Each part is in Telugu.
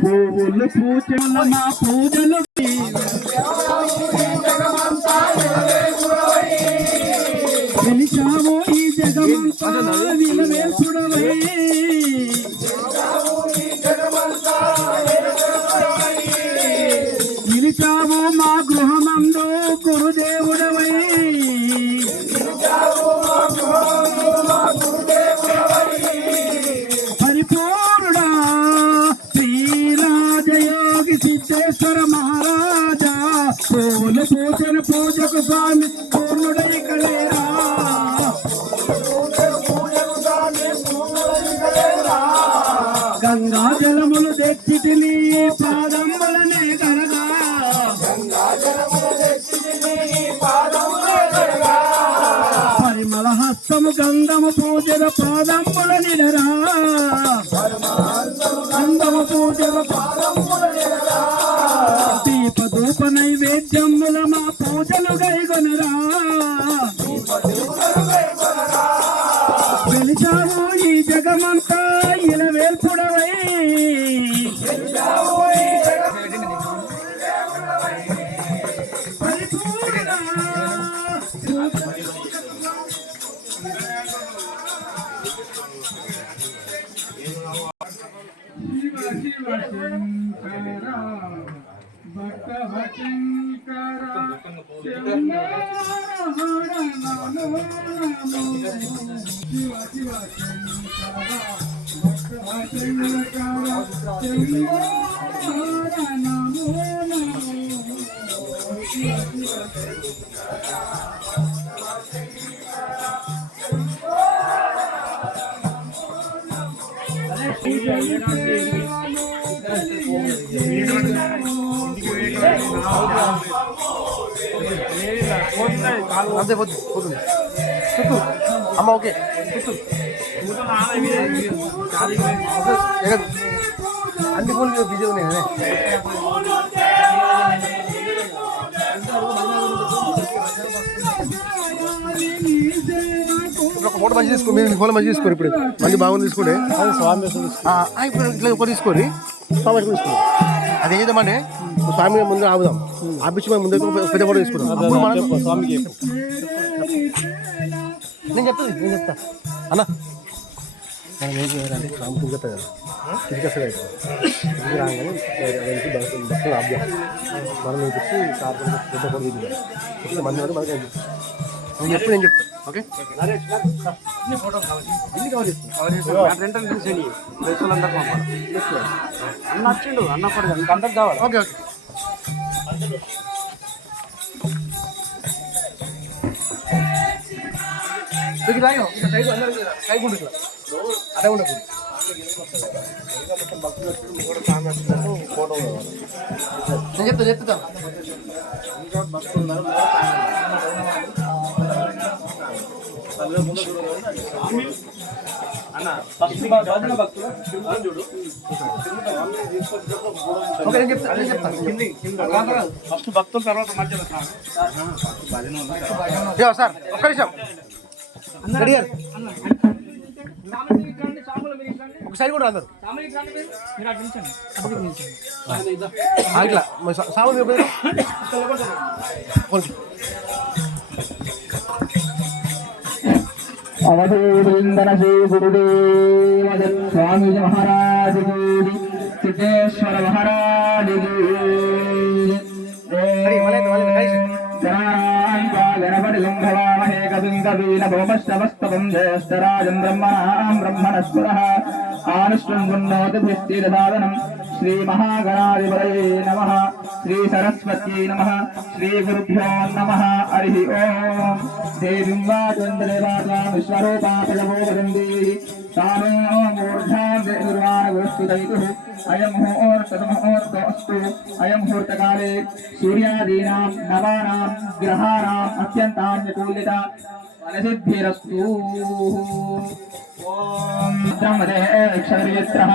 పూజలు పూజల మా పూజలు వెలిచావో ఈ జగమంతా విలవేసుడవై నిలిచావో మా గృహమందు గురుదేవుడవై పరిపూర్ణుడా శ్రీరాజయోగి సిద్ధేశ్వర మహారాజా పూల పూజన పూజకు స్వామి పూర్ణుడై కలేరా గంగా జలములు తెచ్చితిని పాదములనే కనగా పరిమళ హస్తము గంధము పూజల పాదముల నిడరా గంధము పూజల దీప ధూప నైవేద్యముల మా పూజలు గైగొనరా వెలిచావు ఈ జగమంతా ఇలవేల్పుడవై అంతే పోతుంది అమ్మ ఓకే అన్ని ఫోన్లు బిజీ ఉన్నాయి ఒక ఫోటో మంచి తీసుకో మీరు ఫోటో మంచి తీసుకోరు ఇప్పుడు మంచి బాగుంది తీసుకోండి ఇప్పుడు ఇట్లా ఫోటో తీసుకొని స్వామి తీసుకోండి అది ఏం చేద్దామంటే స్వామి ముందు ఆపుదాం ఆపించి మనం ముందు పెద్ద ఫోటో తీసుకుందాం అప్పుడు మనం స్వామికి నేను చెప్తా అన్న మనం ఏం చేయాలంటే స్వామి తిరుగుతుంది కదా తిరిగి వస్తుంది తిరిగి రాగానే భక్తులు ఆపుదాం మనం ఏం చెప్పి పెద్ద ఫోటో తీసుకుందాం మంది వరకు మనకి నేను చెప్తాను ఓకే అన్న వచ్చిండు అన్న కూడా అందరికి కావాలి ఓకే ఓకే అదే ఉండదు నేను చెప్తా ఫస్ట్ భక్తుల తర్వాత మధ్యలో సార్ ఒక్క నిమిషం ఒకసారి కూడా అందరు ఇట్లా సామాన్ अवधूतवृंदन श्री गुरुदेव दत्त स्वामी जी महाराज की सिद्धेश्वर महाराज की गणपति लिंगवामहे कविं कवीन भौमश्रवस्तवं ज्येष्ठराजं ब्रह्मणां ब्रह्मणस्पदः आनुष्टुंगुण्णोतिभिस्तिरसादनं श्री महागणाधिपतये नमः श्री सरस्वती नमः श्री गुरुभ्यो नमः हरिः ओम देवीं वाचन्द्रेवात्मां विश्वरूपा प्रभो वदन्ति तानो मूर्धां निर्वाणगुरुस्तुतैतुः अयं मुहूर्तस्तु अयं मुहूर्तकाले सूर्यादीनां नवानां ग्रहाणाम् अत्यन्तान्यकूलिता फलसिद्धिरस्तु ओम ब्रह्मदेक्षरित्रः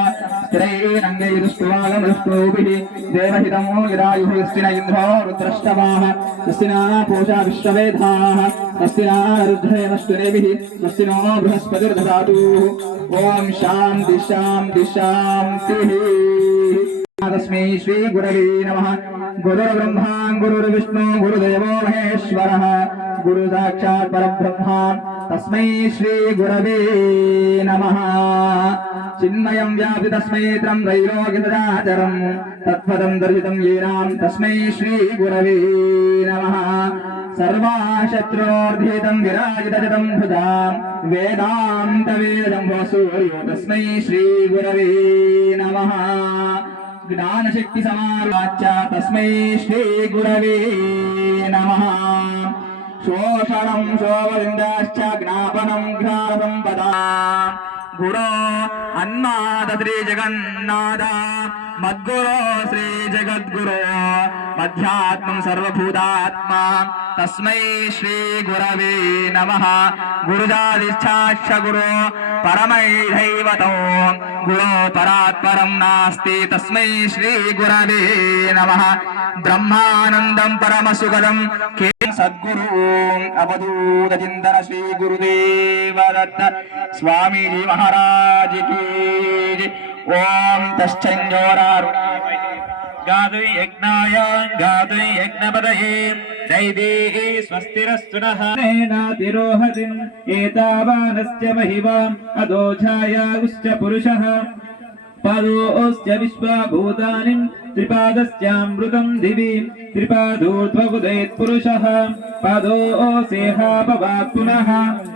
स्थिरैरङ्गैरुष्टुवागमरुष्टोभिः देवहितमो यदायुः यस्तिन इन्द्रो रुद्रष्टवाः यस्तिना पूषा विश्ववेधाः यस्तिना रुद्रेमष्टुरेभिः यस्तिनो बृहस्पतिर्दधातु ओम शान्ति शान्ति शान्तिः तस्मै श्री गुरवे नमः गुरुर्ब्रह्मा गुरुर्विष्णु गुरुदेवो महेश्वरः गुरु साक्षात् परब्रह्मा तस्मै श्री गुरवे नमः चिन्मयं व्यापि तस्मै त्रैलोक्यचराचरं तत्पदं दर्शितं येनां तस्मै श्री गुरवे नमः सर्वाशत्रोर्धितं विराजितं भुजां वेदान्तवेदं सूर्यो तस्मै श्री गुरवे नमः ज्ञानशक्ति समारोच्य तस्मै श्री गुरवे नमः शोषणं शोभविन्दाश्च ज्ञापनं घ्राणसम्पदा गुरो अन्नाद श्री जगन्नाथ मद्गुरो श्री जगद्गुरो मध्यात्मं सर्वभूतात्मा तस्मै श्री गुरवे नमः गुरुजादिच्छाश्च गुरो परमैधैवतो गुरो परात्परं नास्ति तस्मै श्री गुरवे नमः ब्रह्मानन्दं परमसुखदं सद्गुरु अवधूत चिंतन श्री गुरुदेव दत्त स्वामी जी महाराज की ओम तश्चंजोरारुणामहे गादुई यज्ञाय गादुई यज्ञपदये दैवी स्वस्तिरस्तु नः तिरोहतिं एतावानस्य महिमाम् अदोछायागुश्च पुरुषः पादोश्च विश्वभूतानि त्रिपादस्यामृतं दिवि त्रिपादोर्ध्वमुदयेत् पुरुषः पादोऽसेहापवात् पुनः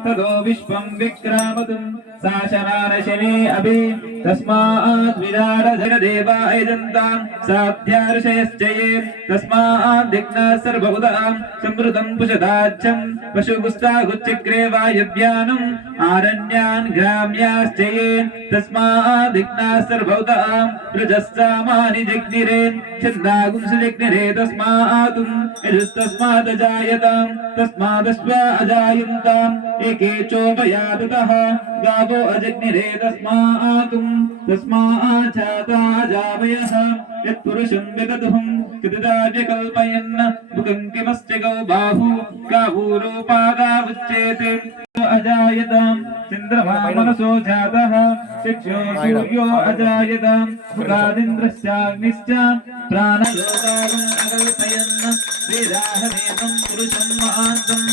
तदो विश्वं विक्रामतुं शासनानशने अभि तस्मात् विराडजनदेवा यजन्तां साध्यार्षयश्च ये तस्मात् दिग्नाः सर्वभूतां संवृतं पुषदाच्छं पशुगुस्तागुच्चक्रे वायव्यानम् आरण्यान् ग्राम्याश्च ये तस्मात् दिग्नाः सर्वभूतां रजस्सामानि जिग्निरे छन्दागुंसजिग्निरे तस्मात् यजुस्तस्मात् अजायतां तस्मादश्वा अजायन्ताम् एके चोपयाततः गावो अजग्निरे तस्मात् छाता अजावयः यत्पुरुषं विदधुं कृतदाव्यकल्पयन् मुखं किमस्य गौ बाहु गावूरोपादावुच्येते अजायतां चन्द्रमा मनसो जातः चक्षो सूर्यो अजायतां मुखादिन्द्रश्चाग्निश्च प्राणयोगागम् अकल्पयन् वेदाहमेकं पुरुषं महान्तम्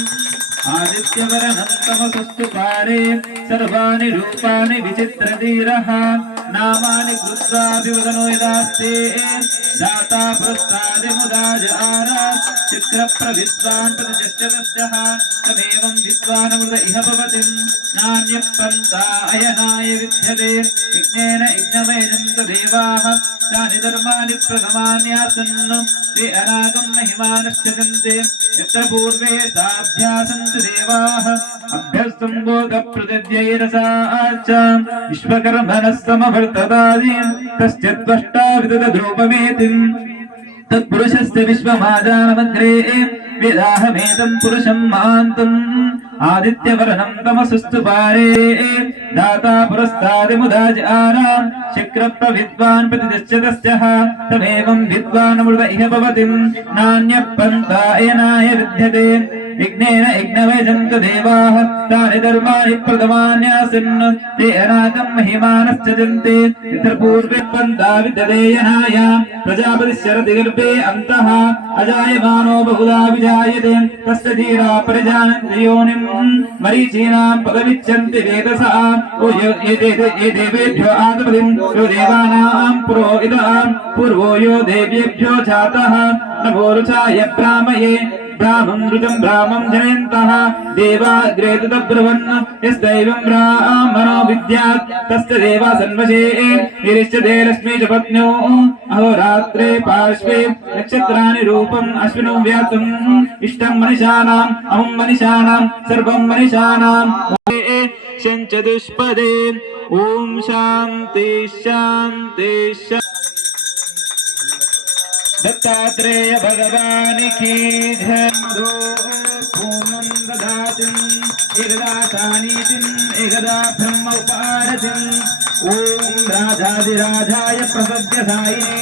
आदित्यवरणं तमसस्तु पारे सर्वाणि रूपाणि विचित्रधीरः नामानि कृत्वा विवदनो यदास्ते दाता पुरस्तादिमुदाजार चित्रप्रविद्वान् प्रतिष्ठतस्यः तमेवं विद्वानमृत इह भवतिं नान्यः पन्था अयनाय विद्यते यज्ञेन यज्ञमयजन्त देवाः तानि धर्माणि प्रथमान्यासन् ते अनागं महिमानश्च जन्ते यत्र पूर्वे साध्यासन्तु देवाः अभ्यस्तं बोधप्रतिव्यैरसाश्च विश्वकर्मणः समवर्ततादीन् तस्य त्वष्टा विदधद्रूपमेतिम् तत्पुरुषस्य विश्वमाजानमग्रे वेदाहमेतं पुरुषं महान्तम् आदित्यवर्णं तमसस्तु पारे दाता पुरस्तादिमुदाजार शक्रप्रविद्वान् प्रतिष्ठतस्यः तमेवं विद्वानमृत इह भवतिं नान्यः पन्था अयनाय विद्यते विघ्नेन यज्ञवैजन्त देवाः तानि धर्माणि प्रथमान्यासन् ते अनागं महिमानश्च जन्ते यत्र पूर्वे पन्था विदधेयनाय प्रजापतिश्चरति गर्भे अन्तः अजायमानो बहुधा विजायते तस्य धीरा परिजानन्ति योनिं मरीचीनां पदमिच्छन्ति वेदसः ओ ये देवेभ्यो आदपतिं यो देवानां पुरोहितः पूर्वो यो देवेभ्यो जातः नभो रुचाय ब्राह्मये ब्राह्मं ऋतं ब्राह्मं जनयन्तः देवाग्रे तद्ब्रुवन् यस्दैवं ब्राह्मणो विद्यात् तस्य देवा सन्वशे निरिच्यते लक्ष्मी च पत्न्यो अहोरात्रे पार्श्वे नक्षत्राणि रूपम् अश्विनौ व्यातम् इष्टं मनिषाणाम् अहं मनिषाणां सर्वं मनिषाणां चतुष्पदे ॐ शान्ति शान्ति दत्तात्रेय भगवान की जय मधो पूर्णं ददातिं एकदा सानीतिं एकदा ब्रह्म उपारतिं ॐ राजाधिराजाय प्रसद्यसायिने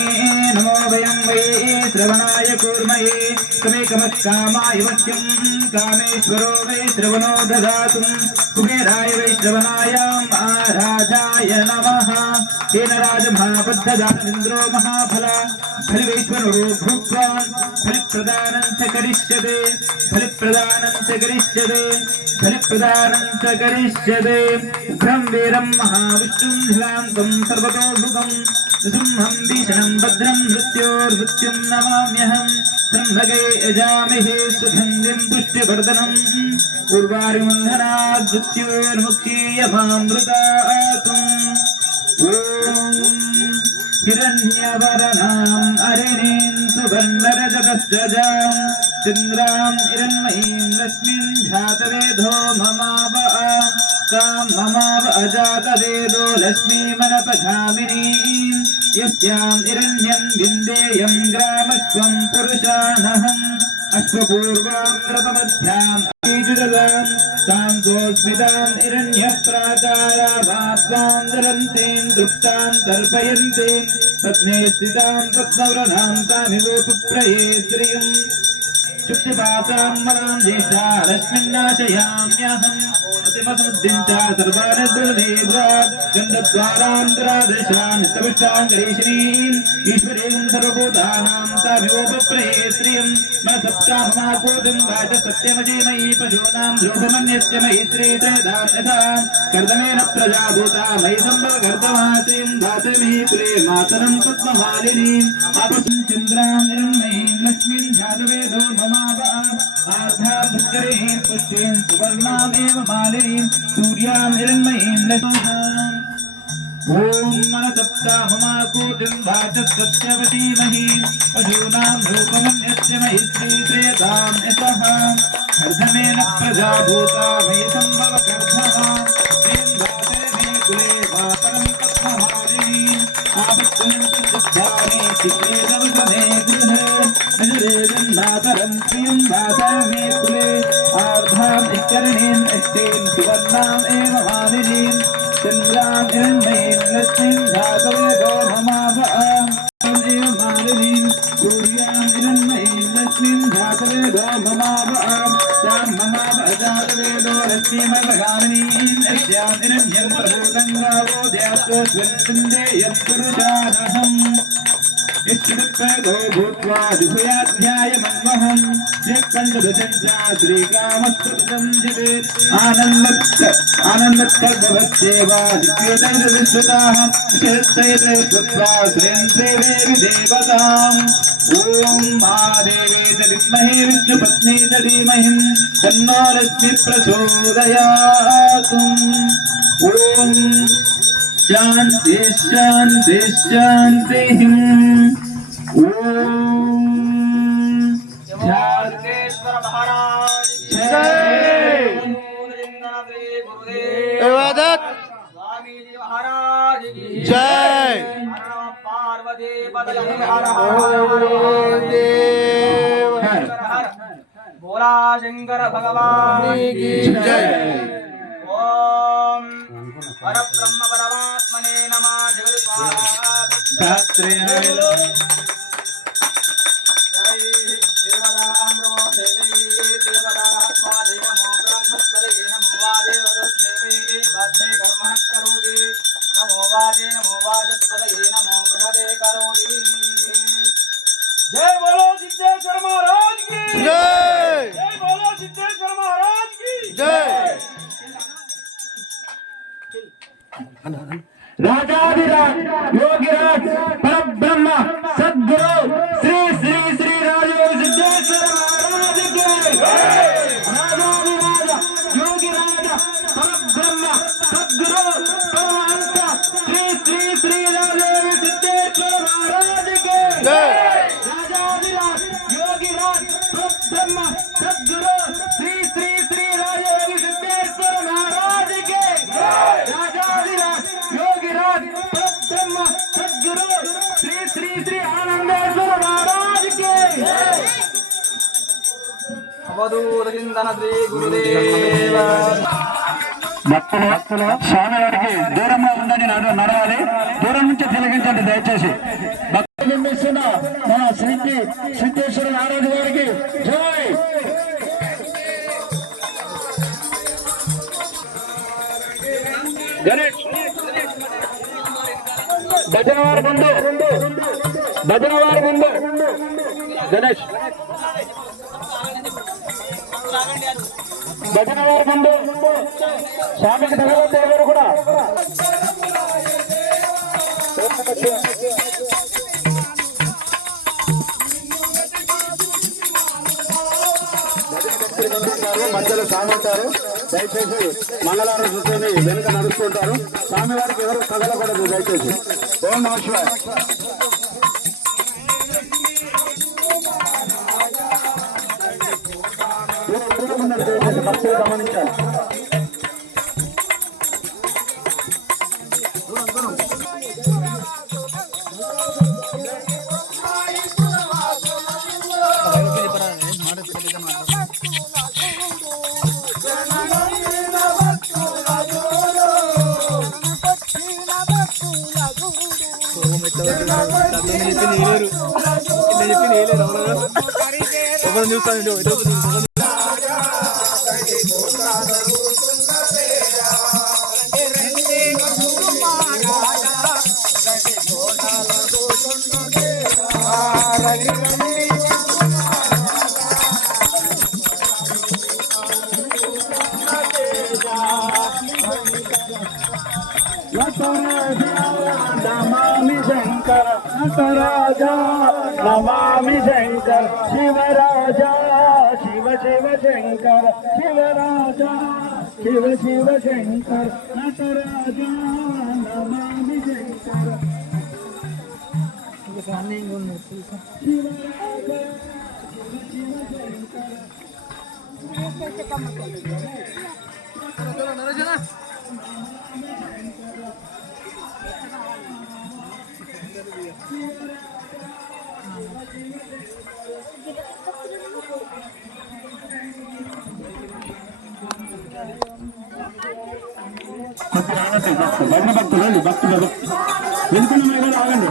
नमो वयं वै श्रवणाय कूर्मये कमेकमत्कामाय वक्यं कामेश्वरो वै श्रवणो ददातु कुबेराय वै श्रवणाय महाराजाय नमः तेन राजमहाबद्धदानमिन्द्रो महाफला फलिवैश्वरो भूत्वा फलिप्रदानं च करिष्यते फलिप्रदानं च करिष्यते फलिप्रदानं च करिष्यते उग्रं वीरं महाविष्णुं धिलान्तं सर्वतोमुखं नृसिंहं भीषणं भद्रं मृत्योर्मृत्युं नमाम्यहं त्र्यम्बके यजामहे सुगन्धिं पुष्टिवर्धनम् उर्वारुवन्धनात् मृत्योर्मुक्षीयमामृतातुम् ॐ हिरण्यवर्णाम् अरिणीं सुवर्णरजतस्रजां चन्द्रां हिरण्मयीं लक्ष्मीं जातवेदो ममाव तां ममाव अजातवेदो लक्ष्मीमनपगामिनीं यस्यां हिरण्यं विन्देयं ग्रामस्त्वं पुरुषानहम् अश्वपूर्वां रथमध्याम् अभिजुदगां तां सोऽस्मितां हिरण्यप्राकारावात्वां दरन्तीं दृप्तां तर्पयन्तीं पद्मे स्थितां पद्मव्रणां तामिवो पुत्रये श्रियम् शुक्तिपातां मलां ज्येष्ठा रश्मिन्नाशयाम्यहम् अतिमसमुद्दिं च सर्वानद्वदेव्रात् गन्धद्वारान्तरादशान् स्तविष्टां करीशिनीम् ईश्वरीं सर्वभूतानां तामिवोपप्रये श्रियम् मनसप्ताममाकोदं वाच सत्यमजीमयी पशूनां ध्रुवमन्यस्य मयि श्रीत्रयदां यथा कर्दमेन प्रजाभूता मयि सम्भवकर्दमासीं धातमे कुले मातरं पद्ममालिनीम् आपसं चन्द्रां निरन्मयीं लक्ष्मीं जातवेदो ममाव आर्धाभस्करेः पुष्पेन सुवर्णामेव मालिनीं सूर्यां निरन्मयीं लक्ष्मीं ॐ मनसप्ताममाकोटिं वाचः सत्यवतीमहि पशूनां रूपमन्यस्य मयि श्रीत्रयदां यतः कर्दमेन प्रजाभूता मयि सम्भवकर्दमा श्रीं धाते मे कुले मातरं पद्ममालिनीम् आपत्यन्तर्गच्छामि चित्रे दर्शने गृहे नगरे गन्धातरं श्रियं दाता मे कुले आर्धां इष्करणीं इष्टीं सुवर्णाम् एव मालिनीं चन्द्रां हिरण्मयीं लक्ष्मीं धातवेदो ममाव एव मालिनीं सूर्यां हिरण्मयीं लक्ष्मीं धातवेदो ममाव तां ममाव अजातवेदो लक्ष्मीमवगामिनीं यस्यां हिरण्यं प्रभूतं गावो ध्यात्वस्वन्देयं पुरुषानहम् इष्टदुःखदो भूत्वा दुःखयाध्यायमन्वहम् श्रीपञ्चदशञ्चा श्रीकामस्तुतं जिवेत् आनन्दत्कर्भवत्येवा जित्वेतैर्विश्रुताः विशेषैते कृत्वा श्रेयं देवी देवताम् ॐ महादेवे च विद्महे विष्णुपत्नी च धीमहि तन्नो लक्ष्मी प्रचोदयात् ॐ शान्ति शान्ति शान्तिः ॐ चार्केश्वर महाराज जय। इबादत स्वामी जी महाराज की जय। पार्वती पदे हर हर बोला शंकर भगवान की जय। ओम परब्रह्म परमात्मने नमः जगदीश्वराय जय देवता अमृतो देवी देवता करोति जय बोलो सिद्धेश्वर महाराज की जय जय बोलो सिद्धेश्वर महाराज की जय राजाधिराज योगिराज परब्रह्म सद्गुरु श्री श्री श्री राजयोग सिद्धेश्वर महाराज के राजाधिराज योगिराज परब्रह्म सद्गुरु परमहंस श्री श्री श्री राजयोग सिद्धेश्वर महाराज के राजाधिराज योगिराज परब्रह्म सद्गुरु श्री श्री श्री राजयोग सिद्धेश्वर महाराज के राजाधिराज योगिराज परब्रह्म सद्गुरु श्री श्री श्री आनंदेश्वर महाराज के अवधूत चिंतन श्री गुरुदेव భక్తులు స్వామివారికి దూరంగా ఉందని నడవాలి, దూరం నుంచి తిలగించండి దయచేసి. భక్తులు నిర్మిస్తున్న మన శ్రీ సిద్ధేశ్వర మహారాజు గారికి జై. గణేష్ భజన వారి ముందు, భజన వారి ముందు గణేష్ భజన వారి ముందు స్వామికి తగలవద్దు ఎవరు కూడా. మధ్యలో స్వామి ఉంటారు, దయచేసి మంగళవారం కూర్చొని వెనుక నడుస్తుంటారు. స్వామి వారికి ఎవరు తగలకూడదు దయచేసి. ఓం నమః శివాయ. భక్తులు గమనించాలి. నమామి శంకర నటరాజా నమామి శంకర శివరాజా శివ శివ శంకర శివరాజా శివ శివ శంకర నటరాజా నమామి శంకర భజన భక్తులు భక్తులు వెనుకున్న మీద ఆగండి.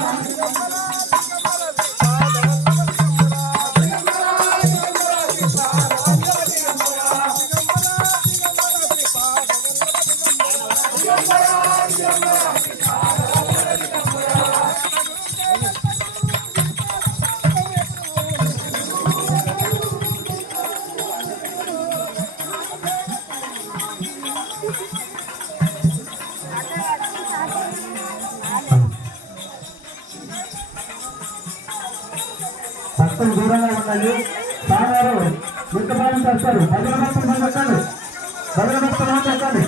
భక్తులు దూరంగా ఉన్నాయి. స్వామివారు విత్తనాలు చేస్తారు. భజన భక్తులు పెట్టండి, భజన భక్తులు పెట్టండి.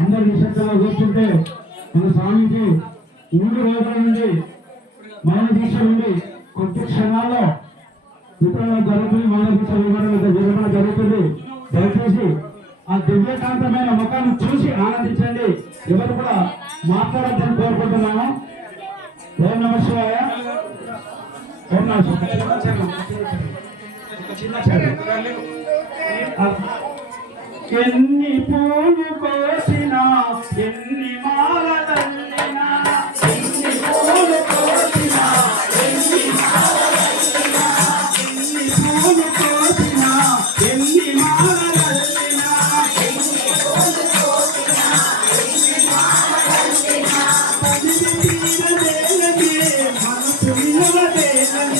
అందరు నిశ్శబ్దంగా కూర్చుంటే మన స్వామికి 3 రోజుల నుండి మౌన దీక్ష నుండి కొద్ది క్షణాల్లో వితరణ జరుగుతుంది. మౌన దీక్ష వివరణ జరుగుతుంది. దయచేసి ఆ దివ్యకాంతమైన ముఖాన్ని చూసి ఆనందించండి. ఎవరు కూడా మాట్లాడద్దని కోరుకుంటున్నాను. ఓం నమః శివాయ. ఓం నమః ఎన్ని పూలు కోసినా ఎన్ని మాల తల్లినా ఎన్ని పూలు కోసినా ఎన్ని మాల తల్లినా ఎన్ని పూలు కోసినా ఎన్ని మాల తల్లినా ఎన్ని పూలు కోసినా ఎన్ని మాల తల్లినా తల్లి తీరదేలనే మనసు నిలవదేలనే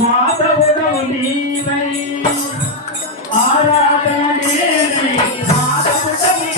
మాధవుడవు నీవై ఆరాధనే మాధవుడవు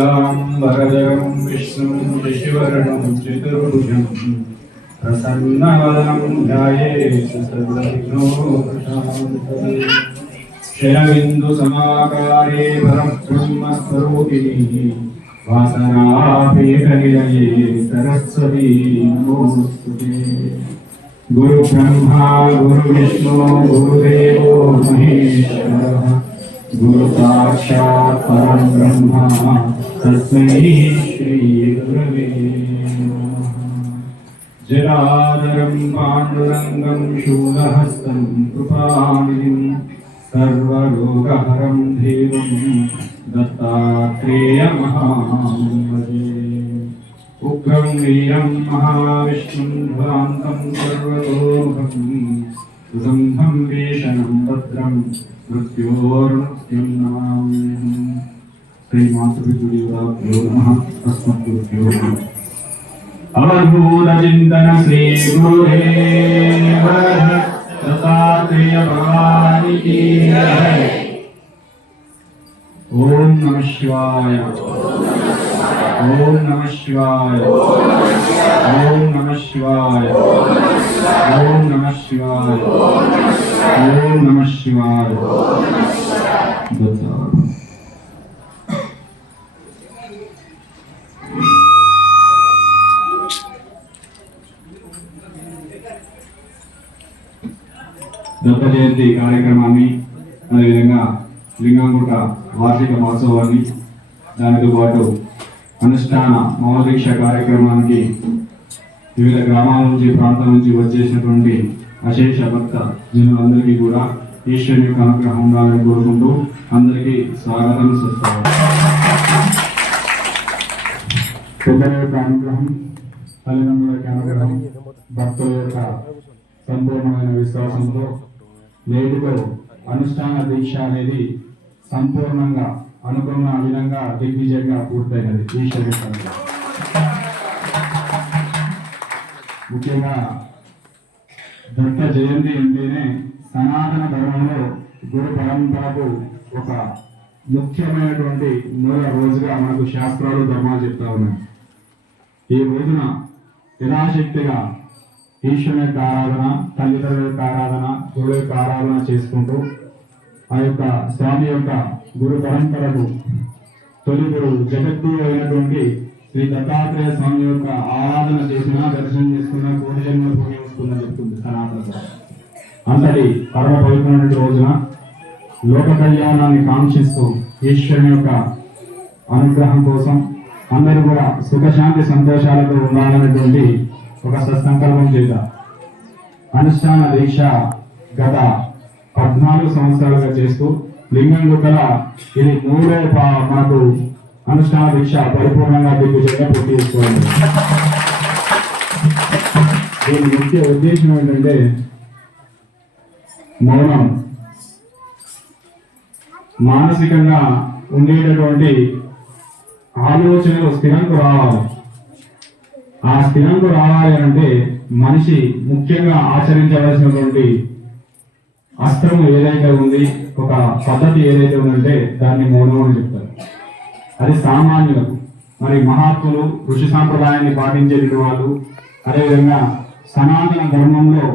शुक्लाम्बरधरं विष्णुं शशिवर्णं चतुर्भुजं प्रसन्नवदनं ध्यायेत् सर्वविघ्नोपशान्तये शयबिन्दुसमाकारे परब्रह्मस्वरूपिणी वासनापेतनिलये सरस्वती नमोस्तुते। गुरुब्रह्मा गुरुविष्णु गुरुदेवो महेश्वरः गुरु साक्षात् परं ब्रह्म तस्मै श्री गुरवे नमः। जराधरं पाण्डुरङ्गं शूलहस्तं कृपानिधिं सर्वरोगहरं देवं दत्तात्रेयमहामजे। उग्रं वीरं महाविष्णुं भ्रान्तं सर्वतोमुखं सुगन्धं भीषणं भद्रं मृत्योर्मृत्युं नमाम्यहम्। श्रीमातृपितृदेवताभ्यो नमः। अस्मद्गुरुभ्यो नमः। अवधूतचिन्तन श्री गुरुदेव दत्तात्रेय भगवान् की जय। ओम नमः शिवाय। ओम नमः शिवाय। ओम नमः शिवाय। ओम नमः शिवाय। ओम नमः शिवाय। దత్త జయంతి కార్యక్రమాన్ని అదేవిధంగా లింగాంగుట వార్షిక మహోత్సవాన్ని దానితో పాటు అనుష్ఠాన మౌనదీక్ష కార్యక్రమానికి వివిధ గ్రామాల నుంచి ప్రాంతాల నుంచి వచ్చేసినటువంటి అశేష భక్త జనులందరికీ కూడా ఈశ్వరు యొక్క అనుగ్రహం ఉండాలని కోరుకుంటూ అందరికీ స్వాగతం సుస్వాగతం. పెద్దల యొక్క అనుగ్రహం, తల్లిదండ్రుల యొక్క అనుగ్రహం, భక్తుల యొక్క సంపూర్ణమైన విశ్వాసంతో నేటితో అనుష్ఠాన దీక్ష అనేది సంపూర్ణంగా అనుకున్న విధంగా దిగ్విజయంగా పూర్తయినది. ఈశ్వరు ముఖ్యంగా దత్త జయంతి అంటేనే సనాతన ధర్మంలో గురు పరంపరకు ఒక ముఖ్యమైనటువంటి మూల రోజుగా మనకు శాస్త్రాలు ధర్మాలు చెప్తా ఉన్నాయి. ఈ రోజున యథాశక్తిగా ఈశ్వరుని యొక్క ఆరాధన, తల్లిదండ్రుల యొక్క ఆరాధన, గురువు యొక్క ఆరాధన చేసుకుంటూ ఆ యొక్క స్వామి యొక్క గురు పరంపరకు తొలి గురువు జగద్గురు అయినటువంటి శ్రీ దత్తాత్రేయ స్వామి యొక్క ఆరాధన చేసినా, దర్శనం చేసుకున్నా కోటి జన్మ పుణ్యం వస్తుందని చెప్తుంది సనాతన. అంతటి పరమ పవిత్రమైన రోజున లోక కళ్యాణాన్ని కాంక్షిస్తూ ఈశ్వరుని యొక్క అనుగ్రహం కోసం అందరూ కూడా సుఖశాంతి సంతోషాలతో ఉండాలనేటువంటి ఒక సత్సంకల్పం చేద్దాం. అనుష్ఠాన దీక్ష గత 14 సంవత్సరాలుగా చేస్తూ లింగంగుట్టల ఇది 3వ మనకు అనుష్ఠాన దీక్ష పరిపూర్ణంగా దిగ్విజయంగా పూర్తి చేసుకోవాలి. దీని ముఖ్య ఉద్దేశం ఏంటంటే మౌనం. మానసికంగా ఉండేటటువంటి ఆలోచనలు స్థిరంకు రావాలి. ఆ స్థిరంకు రావాలి అంటే మనిషి ముఖ్యంగా ఆచరించవలసినటువంటి అస్త్రము ఏదైతే ఉంది, ఒక పద్ధతి ఏదైతే ఉందంటే దాన్ని మౌనం అని చెప్తారు. అది సామాన్యులకు. మరి మహాత్ములు, ఋషి సాంప్రదాయాన్ని పాటించేటువంటి వాళ్ళు, అదేవిధంగా సనాతన ధర్మంలో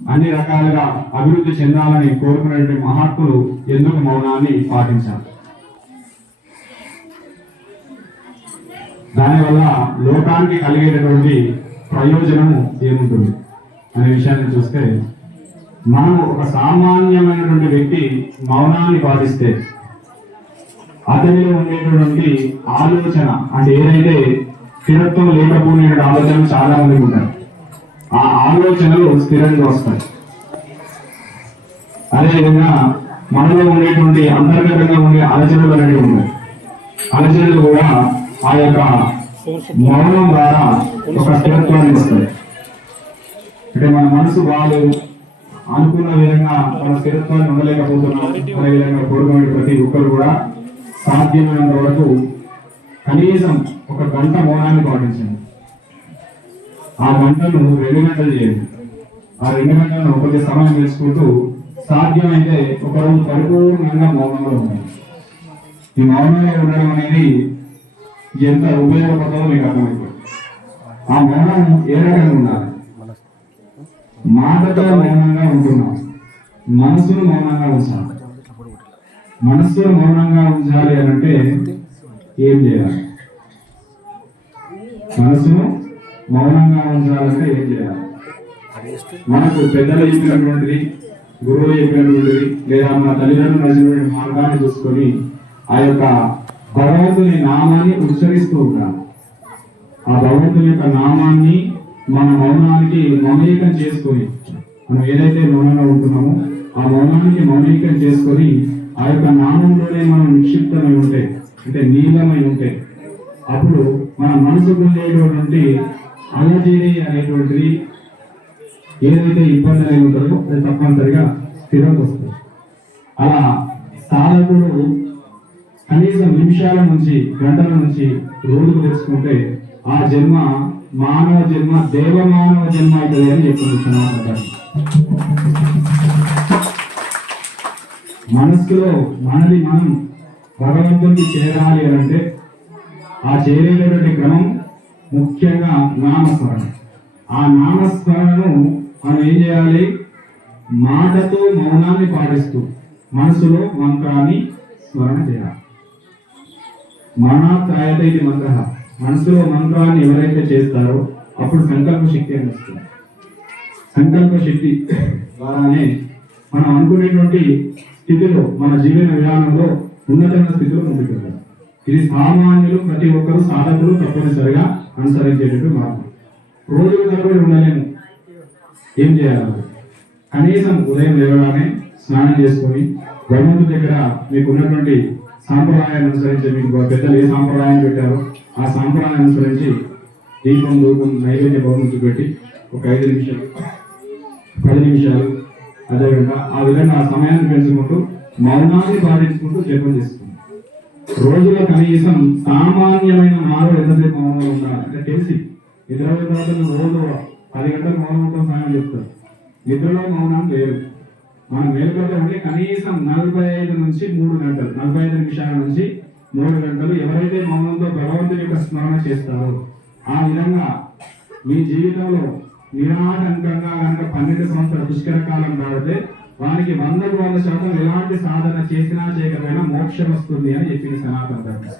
అన్ని రకాలుగా అభివృద్ధి చెందాలని కోరుకునేటువంటి మహాత్ములు ఎందుకు మౌనాన్ని పాటించాలి? దానివల్ల లోకానికి కలిగేటటువంటి ప్రయోజనము ఏముంటుంది అనే విషయాన్ని చూస్తే, మనం ఒక సామాన్యమైనటువంటి వ్యక్తి మౌనాన్ని పాటిస్తే అతనిలో ఉండేటటువంటి ఆలోచన అంటే ఏదైతే స్థిరత్వం లేకపోయినటువంటి ఆలోచనలు చాలా మందికి ఉంటాయి. ఆ ఆలోచనలు స్థిరంగా వస్తాయి. అదేవిధంగా మనలో ఉండేటువంటి అంతర్గతంగా ఉండే అలచనలు అనేవి ఉంటాయి. అలచనలు కూడా ఆ యొక్క మౌనం ద్వారా ఒక స్థిరత్వాన్ని వస్తాయి. అంటే మన మనసు బాగాలేదు, అనుకున్న విధంగా మన స్థిరత్వాన్ని ఉండలేకపోతున్నాం అనే విధంగా కోరుకునే ప్రతి ఒక్కరు కూడా సాధ్యమైనంత వరకు కనీసం 1 గంట మౌనాన్ని పాటించండి. ఆ గంటను 2 గంటలు చేయండి. ఆ 2 గంటలను కొద్ది సమయం తీసుకుంటూ సాధ్యమైతే ఒకరోజు పరిపూర్ణంగా మౌనంలో ఉండాలి. ఈ మౌనంలో ఉండడం అనేది ఎంత ఉపయోగపడుతుందో మీకు అర్థమవుతుంది. ఆ మౌనం ఏ రకంగా ఉండాలి? మాటతో మౌనంగా ఉంటున్నాం, మనసును మౌనంగా ఉంచాలి. మనస్సును మౌనంగా ఉంచాలి అని అంటే ఏం చేయాలి? మనసును మౌనంగా ఉంచాలంటే ఏం చేయాలి? మనకు పెద్దలు చెప్పినటువంటిది, గురువు చెప్పినటువంటిది, లేదా మన తల్లిదండ్రులు నడిచినటువంటి మార్గాన్ని చూసుకొని ఆ యొక్క భగవంతుని నామాన్ని ఉచ్చరిస్తూ ఉంటారు. ఆ భగవంతుని యొక్క నామాన్ని మన మౌనానికి మౌనీకం చేసుకొని, మనం ఏదైతే మౌనంగా ఉంటున్నామో ఆ మౌనానికి మౌనీకం చేసుకొని ఆ యొక్క నామంలోనే మనం నిక్షిప్తమై ఉంటే, అంటే నీలమై ఉంటే, అప్పుడు మన మనసుకు ఉండేటువంటి అలజడి అనేటువంటిది ఏదైతే ఇబ్బంది అనేది ఉంటుందో అది తప్పనిసరిగా స్థిరంగా వస్తుంది. అలా సాధకుడు కనీసం నిమిషాల నుంచి గంటల నుంచి రోజులు తెలుసుకుంటే ఆ జన్మ మానవ జన్మ దేవమానవ జన్మ అవుతుంది అని చెప్తుంది సనాతన. మనస్సులో మనది మనం భగవంతునికి చేరాలి అంటే ఆ చేరేటటువంటి క్రమం ముఖ్యంగా నామస్మరణ. ఆ నామస్మరణను మనం ఏం చేయాలి? మాటతో మౌనాన్ని పాటిస్తూ మనసులో మంత్రాన్ని స్మరణ చేయాలి. మనాత్రాయత ఇది మంత్ర. మనసులో మంత్రాన్ని ఎవరైతే చేస్తారో అప్పుడు సంకల్ప శక్తి అని వస్తుంది. సంకల్ప శక్తి ద్వారానే మనం అనుకునేటువంటి స్థితిలో మన జీవన విధానంలో ఉన్నతమైన స్థితిలో ముందుకెళ్తాం. ఇది సామాన్యులు ప్రతి ఒక్కరూ సాధకులు తప్పనిసరిగా అనుసరించేటట్టు మార్గం. రోజులు తరబడి ఉండలేము. ఏం చేయాలి? కనీసం ఉదయం లేవగానే స్నానం చేసుకొని భగవంతుడి దగ్గర మీకు ఉన్నటువంటి సాంప్రదాయాన్ని అనుసరించి, మీకు పెద్దలు ఏ సాంప్రదాయం పెట్టారో ఆ సాంప్రదాయాన్ని అనుసరించి దీపం ధూపం నైవేద్య భగవంతుడికి పెట్టి ఒక 5 నిమిషాలు 10 నిమిషాలు అదేవిధంగా ఆ విధంగా ఆ సమయాన్ని పెంచుకుంటూ మౌనాన్ని పాటించుకుంటూ జపం చేస్తుంది. రోజులో కనీసం సామాన్యమైన మానవులు ఎంతసేపు మౌనంగా ఉండాలి అంటే తెలిసి నిద్రపోయిన తర్వాత రోజు 10 గంటలు మౌనం ఉంటాం సమయం చెప్తారు. నిద్రలో మౌనం లేదు. మనం మేలుకతో ఉంటే కనీసం 45 నుంచి 3 గంటలు 45 నిమిషాల నుంచి 3 గంటలు ఎవరైతే మౌనంతో భగవంతుని యొక్క స్మరణ చేస్తారో ఆ విధంగా మీ జీవితంలో నిరాటంకంగా కనుక 12 సంవత్సరాల పుష్కర కాలం దాడితే వానికి 100% ఎలాంటి సాధన చేసినా చేయకపోయినా మోక్షం వస్తుంది అని చెప్పింది సనాతన ధర్మం.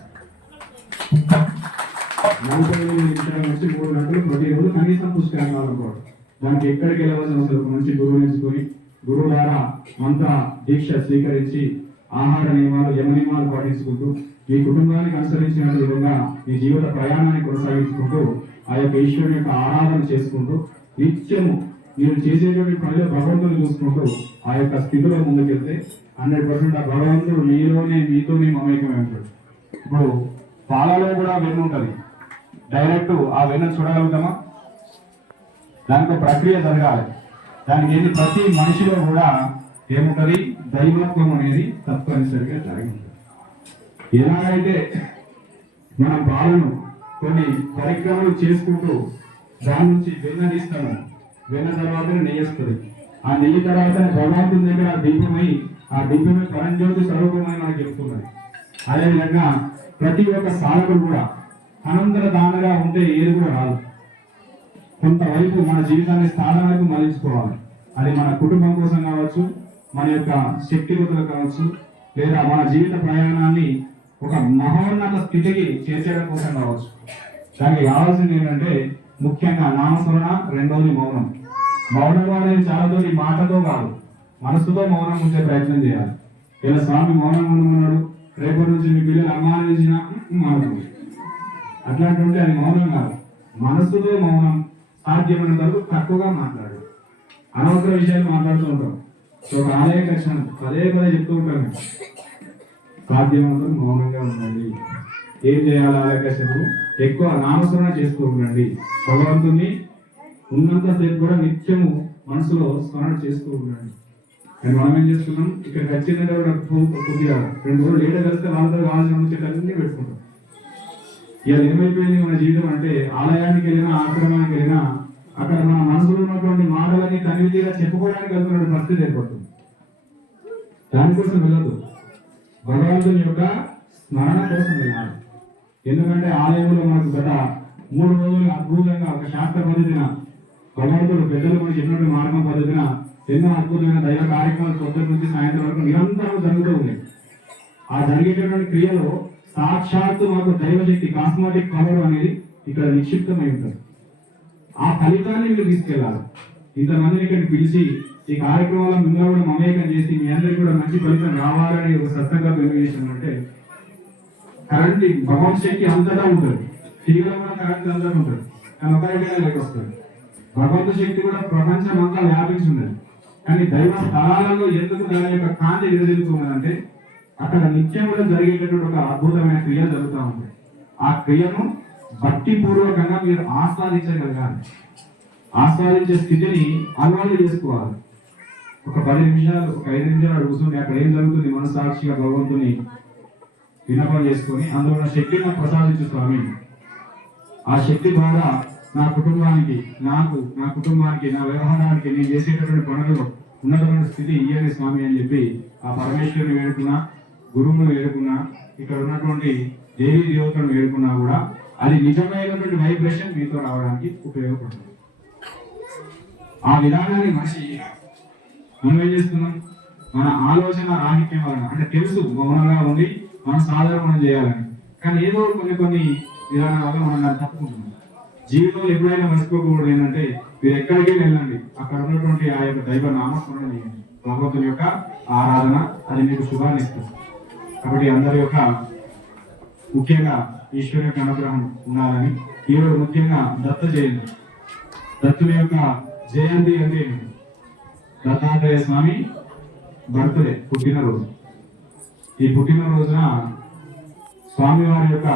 45 నిమిషాల నుంచి 3 గంటలు ప్రతిరోజు కనీసం పుష్కర కాలం కూడా దానికి ఎక్కడికి వెళ్ళవలసిన అవసరం. మంచి గురువు ఎంచుకొని గురువు ద్వారా మంత్ర దీక్ష స్వీకరించి ఆహార నియమాలు యమ నియమాలు పాటించుకుంటూ మీ కుటుంబానికి అనుసరించిన విధంగా మీ జీవిత ప్రయాణాన్ని కొనసాగించుకుంటూ ఆ యొక్క ఈశ్వరుని యొక్క ఆరాధన చేసుకుంటూ నిత్యము మీరు చేసేటువంటి పనిలో భగవంతుని చూసుకుంటూ ఆ యొక్క స్థితిలో ముందుకెళ్తే 100% ఆ భగవంతుడు మీతోనే మమేకమై ఉంటాడు. ఇప్పుడు పాలలో కూడా వెన్ను ఉంటుంది. డైరెక్ట్ ఆ వెన్ను చూడగలుగుతామా? దానికి ప్రక్రియ జరగాలి. దానికి ఏంటి? ప్రతి మనిషిలో కూడా ఏముంటది? దైవత్వం అనేది తప్పనిసరిగా జరిగి ఉంటుంది. ఎలాగైతే మనం పాలను కొన్ని పరిక్రమలు చేసుకుంటూ దాని నుంచి వెన్న తీస్తాము, వెన్న తర్వాత నెయ్యి వస్తుంది. ఆ నెయ్యి తర్వాత భగవంతుని దగ్గర దీపమై ఆ దీపమే పరంజ్యోతి స్వరూపమై మనకు చెప్తున్నది. అదేవిధంగా ప్రతి ఒక్క సాధకుడు కూడా అనంతర దానగా ఉంటే ఏది కూడా రాదు. కొంతవైపు మన జీవితాన్ని స్థానం వైపు మళ్లించుకోవాలి. అది మన కుటుంబం కోసం కావచ్చు, మన యొక్క శక్తిగతులు కావచ్చు, లేదా మన జీవిత ప్రయాణాన్ని ఒక మహోన్నత స్థితికి చేసేయడం కోసం కావచ్చు. దానికి కావాల్సింది ఏంటంటే ముఖ్యంగా నామస్మరణ, రెండోది మౌనం. మౌనం అనేది చాలాతోటి మాటతో కాదు, మనసుతో మౌనం ఉంచే ప్రయత్నం చేయాలి. ఇలా స్వామి మౌనం ఉండమన్నాడు, రేపటి నుంచి మీ పిల్లలు అమ్మానించిన మౌనం, అట్లాంటి అది మౌనం కాదు. మనసుతో మౌనం సాధ్యమైనంత వరకు తక్కువగా మాట్లాడు. అనవసర విషయాలు మాట్లాడుతూ ఉంటాం. ఒక ఆలయ కష్టం పదే చెప్తూ ఉంటాం. సాధ్యమైనంత మౌనంగా ఉండండి. ఏం చేయాలి? ఆలయ కష్టము ఎక్కువ నామస్మరణ చేస్తూ ఉండండి. భగవంతుని ఉన్నంతసేపు కూడా నిత్యము మనసులో స్మరణ చేస్తూ ఉండండి. కానీ మనం ఏం చేస్తున్నాం? ఇక్కడికి వచ్చిందంటే కొద్దిగా 2 రోజులు లేట్ కలిస్తే వాళ్ళతో కావాల్సిన ముచ్చట్లన్నీ పెట్టుకుంటాం. ఇలా ఏమైపోయింది మన జీవితం అంటే, ఆలయానికి వెళ్ళినా ఆశ్రమానికి వెళ్ళినా అక్కడ మన మనసులో ఉన్నటువంటి మాటలన్నీ తనివిధిగా చెప్పుకోవడానికి వెళ్తున్న పరిస్థితి ఏర్పడుతుంది. దానికోసం వెళ్ళదు, భగవంతుని యొక్క స్మరణ కోసం వెళ్ళాలి. ఎందుకంటే ఆలయంలో మనకు గత 3 రోజులు అద్భుతంగా ఒక శాస్త్ర పద్ధతిన భగవంతుడు పెద్దలు మనకి ఎన్నో మార్గం పద్ధతిన ఎన్నో అద్భుతమైన దైవ కార్యక్రమాలు పొద్దున్న నుంచి సాయంత్రం వరకు నిరంతరం జరుగుతూ ఉన్నాయి. ఆ జరిగేటటువంటి క్రియలో సాక్షాత్తు మాకు దైవశక్తి కాస్మోటిక్ పవర్ అనేది ఇక్కడ నిక్షిప్తమై ఉంటుంది. ఆ ఫలితాన్ని మీరు తీసుకెళ్ళాలి. ఇంతమందిని ఇక్కడికి పిలిచి ఈ కార్యక్రమాల్లో మిమ్మల్ని కూడా మమేకం చేసి మీ అందరికీ కూడా మంచి ఫలితం రావాలని ఒక సత్సంగా చేసినట్టే కరెంట్ భగవంతు శక్తి అంతటా ఉంటుంది. టీవీలో కూడా కరెంట్ అంతటా ఉంటుంది, కానీ ఒక లెక్క వస్తుంది. భగవంతు శక్తి కూడా ప్రపంచం అంతా వ్యాపించి ఉన్నది. కానీ దైవ స్థలాలలో ఎందుకు దాని యొక్క కాంతి విరదిల్లుతున్నదంటే అక్కడ నిత్యంలో జరిగేటటువంటి ఒక అద్భుతమైన క్రియ జరుగుతూ ఉంటుంది. ఆ క్రియను భక్తిపూర్వకంగా మీరు ఆస్వాదించగలగాలి. ఆస్వాదించే స్థితిని అలవాటు చేసుకోవాలి. ఒక 10 నిమిషాలు, ఒక 5 నిమిషాలు కూర్చొని అక్కడ ఏం జరుగుతుంది మనసాక్షిగా భగవంతుని విన్నపం చేసుకొని అందులో ఉన్న శక్తిని నాకు ప్రసాదించు స్వామి. ఆ శక్తి ద్వారా నా కుటుంబానికి, నాకు, నా కుటుంబానికి, నా వ్యవహారానికి, నేను చేసేటటువంటి పనులలో ఉన్నతమైన స్థితి ఇయ్యండి స్వామి అని చెప్పి ఆ పరమేశ్వరుని వేడుకున్నా, గురువును వేడుకున్నా, ఇక్కడ ఉన్నటువంటి దేవీ దేవతలను వేడుకున్నా కూడా అది నిజమైనటువంటి వైబ్రేషన్ మీతో రావడానికి ఉపయోగపడుతుంది. ఆ విధానాన్ని మనిషి మనం ఏం చేస్తున్నాం, మన ఆలోచన రాహిత్యం వలన, అంటే తెలుసు మౌనంగా ఉండి మనం సాధారణ చేయాలని, కానీ ఏదో కొన్ని విధానాల వల్ల మనం దాన్ని తప్పుకుంటున్నాం. జీవితంలో ఎప్పుడైనా మర్చిపోకూడదు ఏంటంటే మీరు ఎక్కడికి వెళ్ళండి, అక్కడ ఉన్నటువంటి ఆ యొక్క దైవ నామస్మరణ చేయండి, భగవంతుని యొక్క ఆరాధన, అది మీకు శుభాన్ని ఇస్తుంది. కాబట్టి అందరి యొక్క ముఖ్యంగా ఈశ్వరు యొక్క అనుగ్రహం ఉండాలని ఈరోజు ముఖ్యంగా దత్త జయంతి, దత్తుని యొక్క జయంతి అంటే దత్తాత్రేయ స్వామి బర్త్డే, పుట్టినరోజు. ఈ పుట్టినరోజున స్వామివారి యొక్క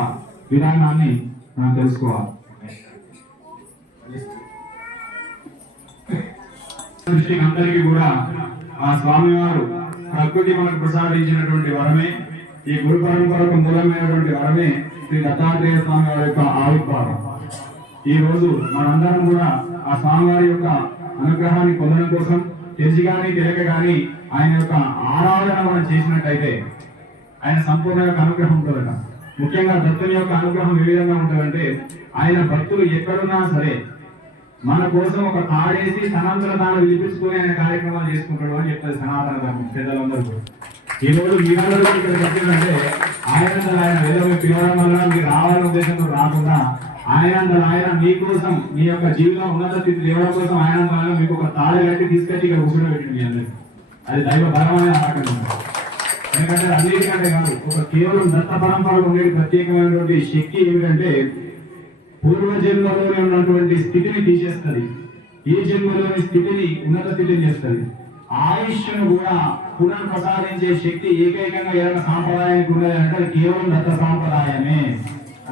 విధానాన్ని మనం తెలుసుకోవాలి. అందరికీ కూడా ఆ స్వామివారు ప్రకృతి మనకు ప్రసాదించినటువంటి వరమే, ఈ గురు పరంపరకు మూలమైనటువంటి వరమే శ్రీ దత్తాత్రేయ స్వామి వారి యొక్క ఆవిర్భావం. ఈ రోజు మనందరం కూడా ఆ స్వామివారి యొక్క అనుగ్రహాన్ని పొందడం కోసం తెలిసి కానీ తెలియక కానీ ఆయన యొక్క ఆరాధన మనం చేసినట్టయితే ఆయన సంపూర్ణ యొక్క అనుగ్రహం ఉంటుందట. ముఖ్యంగా దత్తుని యొక్క అనుగ్రహం ఏ విధంగా ఉంటుందంటే ఆయన భక్తులు ఎక్కడున్నా సరే మన కోసం ఒక తాడేసి తనంతర తాను వినిపించుకుని ఆయన కార్యక్రమాలు చేసుకుంటాడు అని చెప్తారు సనాతన ధర్మం పెద్దలందరూ. ఈ రోజు మీరందరూ ఇక్కడ వచ్చిందంటే ఆయన వేదమే పిలవడం వల్ల మీరు రావాలనే ఉద్దేశంతో రాకుండా ఆయన మీకోసం మీ యొక్క జీవితం ఉన్నత స్థితి లేవడం కోసం ఆయన మీకు ఒక తాళి కట్టి తీసుకొచ్చి ఇక్కడ కూర్చోబెట్టింది మీ అందరికి. అది దైవ బలమైన ఆటంకం. ఎందుకంటే అన్నిటికంటే కాదు, ఒక కేవలం దత్త పరంపరకు ఉండే ప్రత్యేకమైనటువంటి శక్తి ఏమిటంటే పూర్వజన్మలోనే ఉన్నటువంటి స్థితిని తీసేస్తుంది, ఈ జన్మలోని స్థితిని ఉన్నత స్థితిని చేస్తుంది. ఆయుష్ను కూడా పునఃప్రసాదించే శక్తి ఏకైకంగా ఏదైనా సాంప్రదాయానికి ఉన్నది అంటే అది కేవలం దత్త సాంప్రదాయమే.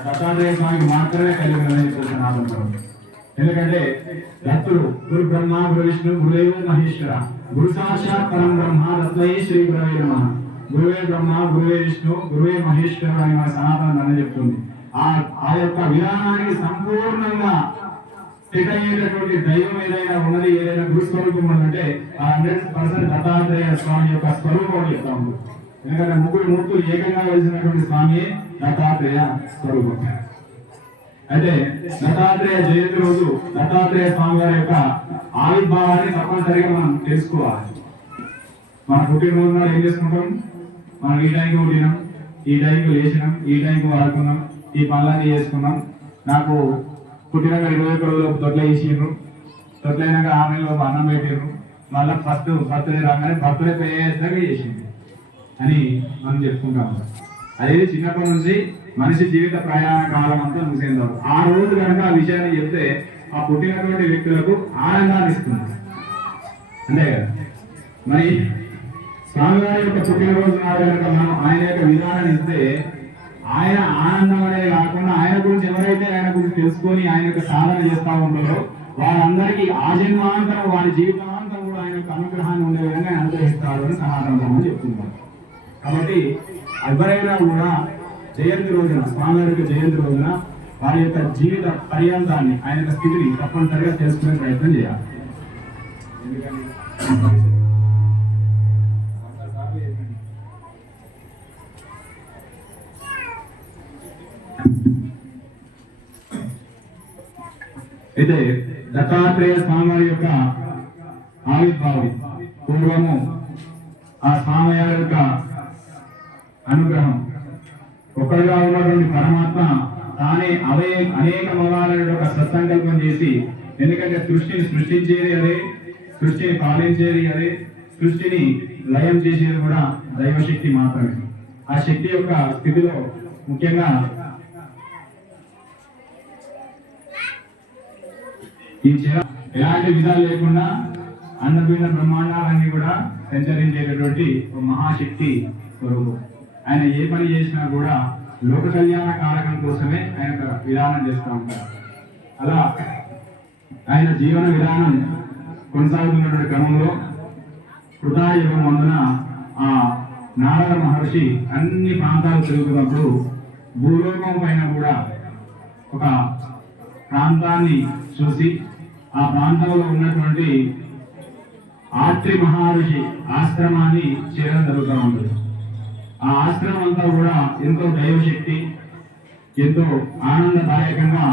దత్తాత్రేయ స్వామికి మాత్రమే కలిగి సనాతనం. ఎందుకంటే దత్తుడు గురు బ్రహ్మ, గురు విష్ణు, గురుదేవ మహేశ్వర, గురు సాక్షాత్ పరం బ్రహ్మ తస్మై శ్రీ గురవే నమః. గురువే బ్రహ్మ, గురువే విష్ణు, గురువే మహేశ్వర అని మన సనాతనం అని చెప్తుంది. ఆ యొక్క విధానానికి సంపూర్ణంగా సెట్ అయ్యేటటువంటి దైవం ఏదైనా ఉన్నది, ఏదైనా గురు స్వరూపం ఉన్నదంటే ఆ 100% దత్తాత్రేయ స్వామి యొక్క స్వరూపం చెప్తా ఉంది. ఎందుకంటే ముగ్గురు మూర్తులు ఏకంగా వెలిసినటువంటి స్వామి దత్తాత్రేయ స్వరూపం. అయితే దత్తాత్రేయ జయంతి రోజు దత్తాత్రేయ స్వామి వారి యొక్క ఆవిర్భావాన్ని తప్పనిసరిగా మనం తెలుసుకోవాలి. మన పుట్టినరోజు నాడు ఏం చేసుకుంటాం, మనం ఈ టైంకి పుట్టినాం, ఈ టైంకి లేచినాం, ఈ టైంకి వాడుకున్నాం, ఈ పనులన్నీ చేసుకున్నాం. నాకు పుట్టినాక 21 రోజులు తొట్ల వేసిండ్రు, తొట్లైనాక 6 నెలలు అన్నం పెట్టిండ్రు, మళ్ళీ ఫస్ట్ బర్త్డే రాగానే బర్త్డే పేదాకా చేసింది అని మనం చెప్పుకుంటాం. అదే చిన్నప్పటి నుంచి మనిషి జీవిత ప్రయాణ కాలం అంతా ముగిసింది. ఆ రోజు కనుక ఆ విషయాన్ని చెప్తే ఆ పుట్టినటువంటి వ్యక్తులకు ఆనందాన్ని ఇస్తుంది, అంతే కదా. మరి స్వామివారి యొక్క పుట్టినరోజు నాడు కనుక మనం ఆయన యొక్క విధానాన్ని ఇస్తే ఆయన ఆనందం అనేది కాకుండా ఆయన గురించి ఎవరైతే ఆయన గురించి తెలుసుకొని ఆయన యొక్క సాధన చేస్తా ఉంటారో వారందరికీ ఆజన్మాంతరం, వారి జీవితాంతరం కూడా ఆయన యొక్క అనుగ్రహాన్ని ఉండే విధంగా అనుగ్రహిస్తారు అని సనాతనం చెప్తుంటారు. కాబట్టి ఎవరైనా కూడా జయంతి రోజున, స్వామివారి యొక్క జయంతి రోజున వారి యొక్క జీవిత పర్యంతాన్ని, ఆయన యొక్క స్థితిని తప్పనిసరిగా తెలుసుకునే ప్రయత్నం చేయాలి. ఎందుకంటే అయితే దత్తాత్రేయ స్వామి యొక్క ఆవిర్భావం పూర్వము ఆ స్వామి యొక్క అనుగ్రహం ఒకరిగా ఉన్నటువంటి పరమాత్మ తానే అనేక మవాలను యొక్క సత్సంకల్పం చేసి, ఎందుకంటే సృష్టిని సృష్టించేది అదే, సృష్టిని పాలించేది అదే, సృష్టిని లయం చేసేది కూడా దైవశక్తి మాత్రమే. ఆ శక్తి యొక్క స్థితిలో ముఖ్యంగా ఈ ఎలాంటి విధాలు లేకుండా అన్నపీన బ్రహ్మాండాలన్నీ కూడా సంచరించేటటువంటి ఒక మహాశక్తి స్వరూపం. ఆయన ఏ పని చేసినా కూడా లోక కళ్యాణ కారకం కోసమే ఆయన విధానం చేస్తూ ఉంటారు. అలా ఆయన జీవన విధానం కొనసాగుతున్నటువంటి క్రమంలో కృతాయుగం అందున ఆ నారద మహర్షి అన్ని ప్రాంతాలు తిరుగుతున్నప్పుడు భూలోకం పైన కూడా ఒక ప్రాంతాన్ని చూసి ఆ ప్రాంతంలో ఉన్నటువంటి ఆత్రి మహర్షి ఆశ్రమాన్ని చేరడం జరుగుతూ ఉంటుంది. ఆ ఆశ్రమం అంతా కూడా ఎంతో దైవశక్తి, ఎంతో ఆనందదాయకంగా,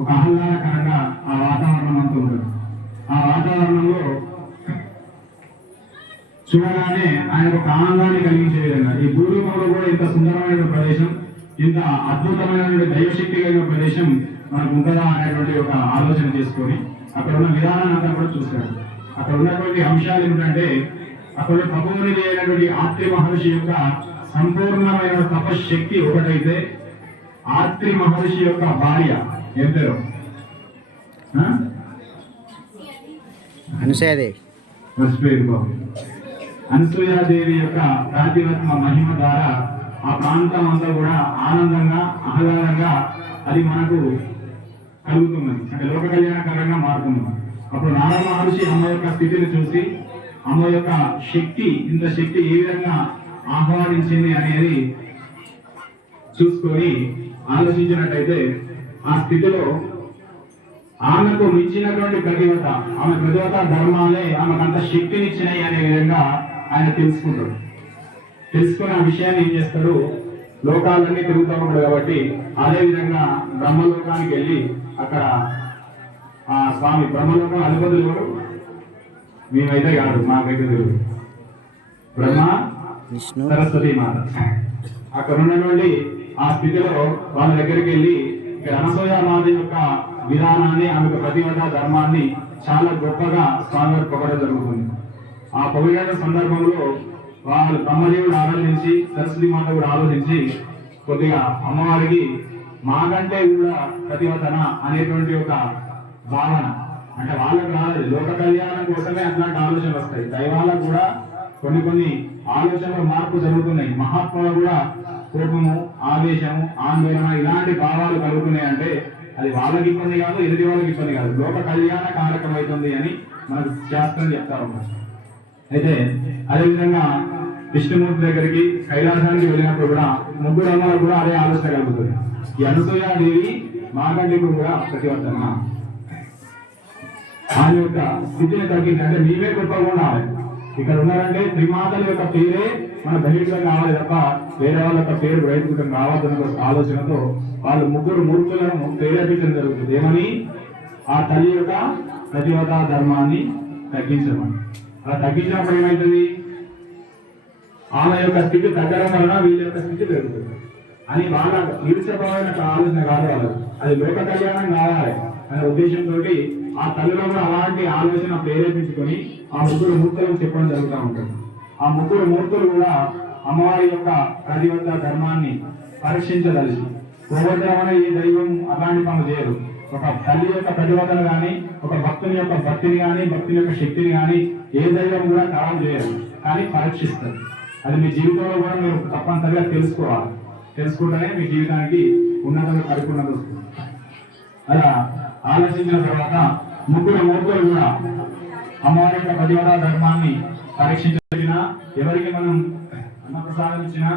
ఒక ఆహ్లాదకరంగా ఆ వాతావరణం అంతా ఉంటుంది. ఆ వాతావరణంలో చూడగానే ఆయన ఒక ఆనందాన్ని కలిగించే విధంగా ఈ భూలోకంలో కూడా ఇంత సుందరమైన ప్రదేశం, ఇంత అద్భుతమైన దైవశక్తి కలిగిన ప్రదేశం మనకు ఉంటుందా అనేటువంటి ఒక ఆలోచన చేసుకొని అక్కడ ఉన్న విధానాన్ని అంతా కూడా చూశాడు. అక్కడ ఉన్నటువంటి అంశాలు ఏమిటంటే, అక్కడ తపోనిధి అయినటువంటి ఆత్రి మహర్షి యొక్క సంపూర్ణమైన తపశక్తి ఒకటైతే, ఆత్రి మహర్షి యొక్క భార్య ఏం పేరు అనసూయాదేవి, మర్చిపోయేది బాబు. అనసూయాదేవి యొక్క ప్రాతిపత్మ మహిమ ద్వారా ఆ ప్రాంతం అంతా కూడా ఆనందంగా ఆహ్లాదంగా అది మనకు కలుగుతున్నది, అంటే లోక కళ్యాణకరంగా మారుతున్నది. అప్పుడు నారద మహర్షి అమ్మ యొక్క స్థితిని చూసి అమ్మ యొక్క శక్తి, ఇంత శక్తి ఏ విధంగా ఆహ్వానించింది అనేది చూసుకొని ఆలోచించినట్టయితే ఆ స్థితిలో ఆమెకు మించినటువంటి ప్రతివత, ఆమె ప్రతివత ధర్మాలే ఆమెకు అంత శక్తినిచ్చినాయి అనే విధంగా ఆయన తెలుసుకుంటాడు. తెలుసుకుని ఆ విషయాన్ని ఏం చేస్తాడు, లోకాలన్నీ తిరుగుతూ ఉంటాడు కాబట్టి అదే విధంగా బ్రహ్మలోకానికి వెళ్ళి అక్కడ ఆ స్వామి బ్రహ్మలోకం అధిపతులు ఎవరు, మేమైతే కాదు, మాకైతే తెలియదు, బ్రహ్మ విష్ణు సరస్వతి మాత. అక్కడ ఉన్నటువంటి ఆ స్థితిలో వాళ్ళ దగ్గరికి వెళ్ళి ఇక్కడ అనసూయ మాత యొక్క విధానాన్ని, ఆమెకు ప్రతివత ధర్మాన్ని చాలా గొప్పగా స్వామి పొగడం జరుగుతుంది. ఆ పొగిడిన సందర్భంలో వాళ్ళు బ్రహ్మదేవుడు ఆలోచించి, సరస్వతి మాత కూడా ఆలోచించి కొద్దిగా అమ్మవారికి మాకంటే కూడా ప్రతివతన అనేటువంటి ఒక భావన, అంటే వాళ్ళకు రాలేదు, లోక కళ్యాణం కోసమే అట్లాంటి ఆలోచనలు వస్తాయి. దైవాలకు కూడా కొన్ని ఆలోచనలు మార్పు జరుగుతున్నాయి. మహాత్ములు కూడా కోపము, ఆవేశము, ఆందోళన ఇలాంటి భావాలు కలుగుతున్నాయి అంటే అది వాళ్ళకి ఇబ్బంది కాదు, ఎదుటి వాళ్ళకి ఇబ్బంది కాదు, లోక కళ్యాణ కారకం అవుతుంది అని మనకు శాస్త్రం చెప్తా ఉన్నారు. అయితే అదేవిధంగా విష్ణుమూర్తి దగ్గరికి కైలాసానికి వెళ్ళినప్పుడు కూడా ముగ్గురు అమ్మలకు కూడా అదే ఆలోచన కలుగుతుంది. ఈ అనసూయాదేవి మాకంటే కూడా ప్రతివర్తన ఆమె యొక్క స్థితిని తగ్గింది, అంటే మేమే గొప్పగా ఉండాలి, ఇక్కడ ఉన్నారంటే త్రిమాతల యొక్క పేరే మన బహిర్గంగా కావాలి తప్ప వేరే వాళ్ళ యొక్క పేరు బయటకు రావద్దన్న ఆలోచనతో వాళ్ళు ముగ్గురు మూర్తులను ప్రేరేపించడం జరుగుతుంది. ఏమని, ఆ తల్లి యొక్క ప్రతివత ధర్మాన్ని తగ్గించమని. అలా తగ్గించినప్పుడు ఏమవుతుంది, ఆమె యొక్క స్థితి తగ్గడం వలన వీళ్ళ యొక్క స్థితి పెరుగుతుంది అని వాళ్ళ నిరుత్సాహమైన ఆలోచన కాదు వాళ్ళకు, అది లోక కళ్యాణం కావాలి అనే ఉద్దేశంతో ఆ తల్లిలో కూడా అలాంటి ఆలోచన ప్రేరేపించుకొని ఆ ముగ్గురు మూర్తులకు చెప్పడం జరుగుతూ ఉంటుంది. ఆ ముగ్గురు మూర్తులు కూడా అమ్మవారి యొక్క ప్రతివత ధర్మాన్ని పరీక్షించదలిసి, పోగొట్టమనే ఈ దైవం అలాంటి పనులు చేయరు. ఒక తల్లి యొక్క ప్రతివతను కానీ, ఒక భక్తుని యొక్క భక్తిని కానీ, భక్తుని యొక్క శక్తిని కానీ ఏ దైవం కూడా కాలం చేయరు, కానీ పరీక్షిస్తారు. అది మీ జీవితంలో కూడా మీరు తప్పనిసరిగా తెలుసుకోవాలి. తెలుసుకుంటేనే మీ జీవితానికి ఉన్నతంగా పరిపూర్ణత వస్తుంది. అలా ఆలోచించిన తర్వాత ముగ్గురు మూర్తులు కూడా అమ్మవారి యొక్క ప్రతివత ధర్మాన్ని పరీక్షించిన, ఎవరికి మనం అన్న ప్రసాదం ఇచ్చినా,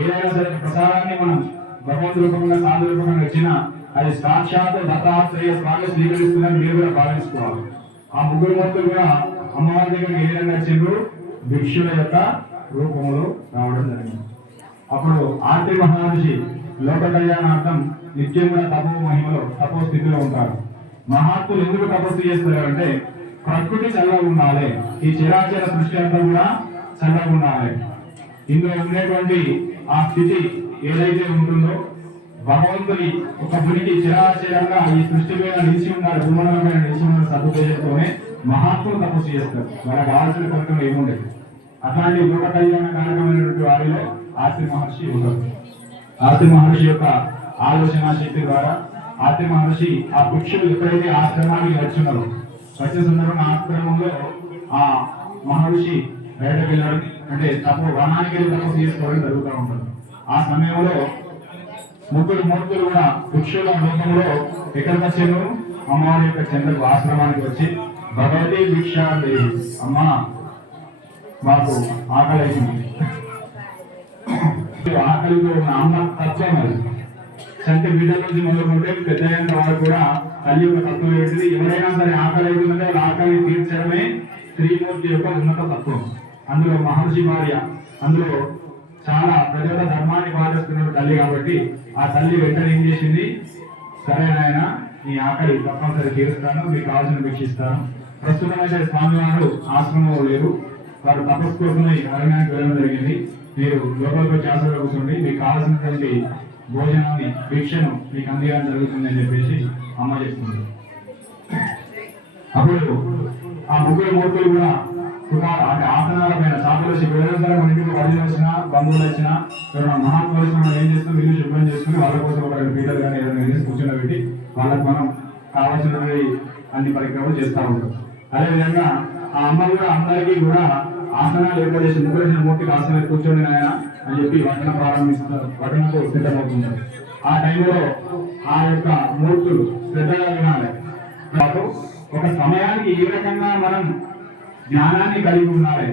ఏదైనా సరే ప్రసాదాన్ని మనం భగవంతు రూపంగా సాధు రూపంగా ఇచ్చినా అది సాక్షాత్ దత్తాత్రేయ స్వామి స్వీకరిస్తుందని మీరు కూడా భావించుకోవాలి. ఆ ముగ్గురు మూర్తులు కూడా అమ్మవారి దగ్గరికి ఏ విధంగా చెందు భిక్షుల యొక్క రూపంలో రావడం జరిగింది. అప్పుడు ఆర్తి మహర్షి లోక కళ్యాణార్థం నిత్యం కూడా తపో మహిమలో తపో స్థితిలో ఉంటారు. మహాత్ములు ఎందుకు తపస్సు చేస్తారు అంటే ప్రకృతి చల్లగా ఉండాలి, ఈ చరాచర సృష్టి అంతా కూడా చల్లగా ఉండాలి. ఇందులో ఉండేటువంటి ఆ స్థితి ఏదైతే ఉంటుందో భగవంతుని ఒక గురికి చిరాచరంగా ఈ సృష్టి మీద నిలిచి ఉన్నారు, భూమండలం మీద నిలిచి ఉన్న సదుద్దేశంతోనే మహాత్ములు తపస్సు చేస్తారు. వాళ్ళకి కావాల్సిన ఫలితం ఏముండదు. అట్లాంటి లోక కళ్యాణ కారకమైనటువంటి వారిలో ఆత్రి మహర్షి ఉంటారు. ఆత్రి మహర్షి యొక్క ఆలోచన శక్తి ద్వారా ఆత్రి మహర్షి ఆ భిక్షులు ఎప్పుడైతే ఆశ్రమానికి వచ్చున్నారో వచ్చిన సందర్భంగా ఆశ్రమంలో ఆ మహర్షి బయటకు వెళ్ళడం అంటే వనానికి వెళ్ళి తపస్సు చేసుకోవడం జరుగుతూ ఉంటుంది. ఆ సమయంలో ముగ్గురు మూర్తులు కూడా భిక్షుల రూపంలో ఎక్కడికి వచ్చారు? అమ్మవారి యొక్క చంద్రకు ఆశ్రమానికి వచ్చి భగవతి భిక్షాదేవి, అమ్మ మాకు ఆకలి అయింది. ఆకలితో ఉన్న అమ్మ తత్వం అది. చంటి బిడ్డ నుంచి మొదలుకుంటే పెద్దయిన వారు కూడా తల్లి యొక్క తత్వం ఏంటిది? ఎవరైనా సరే ఆకలి అవుతుందంటే వాళ్ళ ఆకలిని తీర్చడమే స్త్రీమూర్తి యొక్క ఉన్నత తత్వం. అందులో మహర్షి భార్య, అందులో చాలా ప్రజల ధర్మాన్ని పాటిస్తున్న తల్లి కాబట్టి ఆ తల్లి వెంటనే ఏం చేసింది? సరే నాయన, నీ ఆకలి తప్పనిసరి తీరుస్తాను, మీకు కావాల్సిన భిక్షిస్తాను. ప్రస్తుతం అయితే స్వామివారు ఆశ్రమంలో లేరు, వారు తపస్సు కోసమై అరణ్యానికి వెళ్ళడం జరిగింది. మీరు లోపలికి చేసలో కూర్చోండి, మీకు కావాల్సినటువంటి భోజనాన్ని భిక్షను మీకు అందించడం జరుగుతుంది అని చెప్పేసి అమ్మ చెప్తుంది. అప్పుడు ఆ ముగ్గురు మూర్తులు కూడా అంటే ఆసనాల పైన చాపలేసి ఎవరైనా మన ఇంటికి వదిలి వచ్చినా, బంధువులు వచ్చినా, ఎవరైనా మహాత్ములు వచ్చినా మనం ఏం చేస్తాం? ఇల్లు శుభ్రం చేసుకుని వాళ్ళ కోసం ఒక 2 పీటలు కానీ ఏదైనా వేసి కూర్చోబెట్టి వాళ్ళకి మనం కావాల్సినవి అన్ని పరిక్రమలు చేస్తూ ఉంటాం. అదేవిధంగా ఆ అమ్మ కూడా అందరికీ కూడా ఆసనాలు ఏర్పాటు చేసి ముగ్గురు మూర్తికి ఆసనాలు కూర్చొని నాయన అని చెప్పి వటన ప్రారంభిస్తున్నారు, వటనకు సిద్ధమవుతున్నారు. ఆ టైంలో ఆ యొక్క మూర్తులు శ్రద్ధగా వినాలి. ఒక సమయానికి ఏ రకంగా మనం జ్ఞానాన్ని కలిగి ఉండాలి,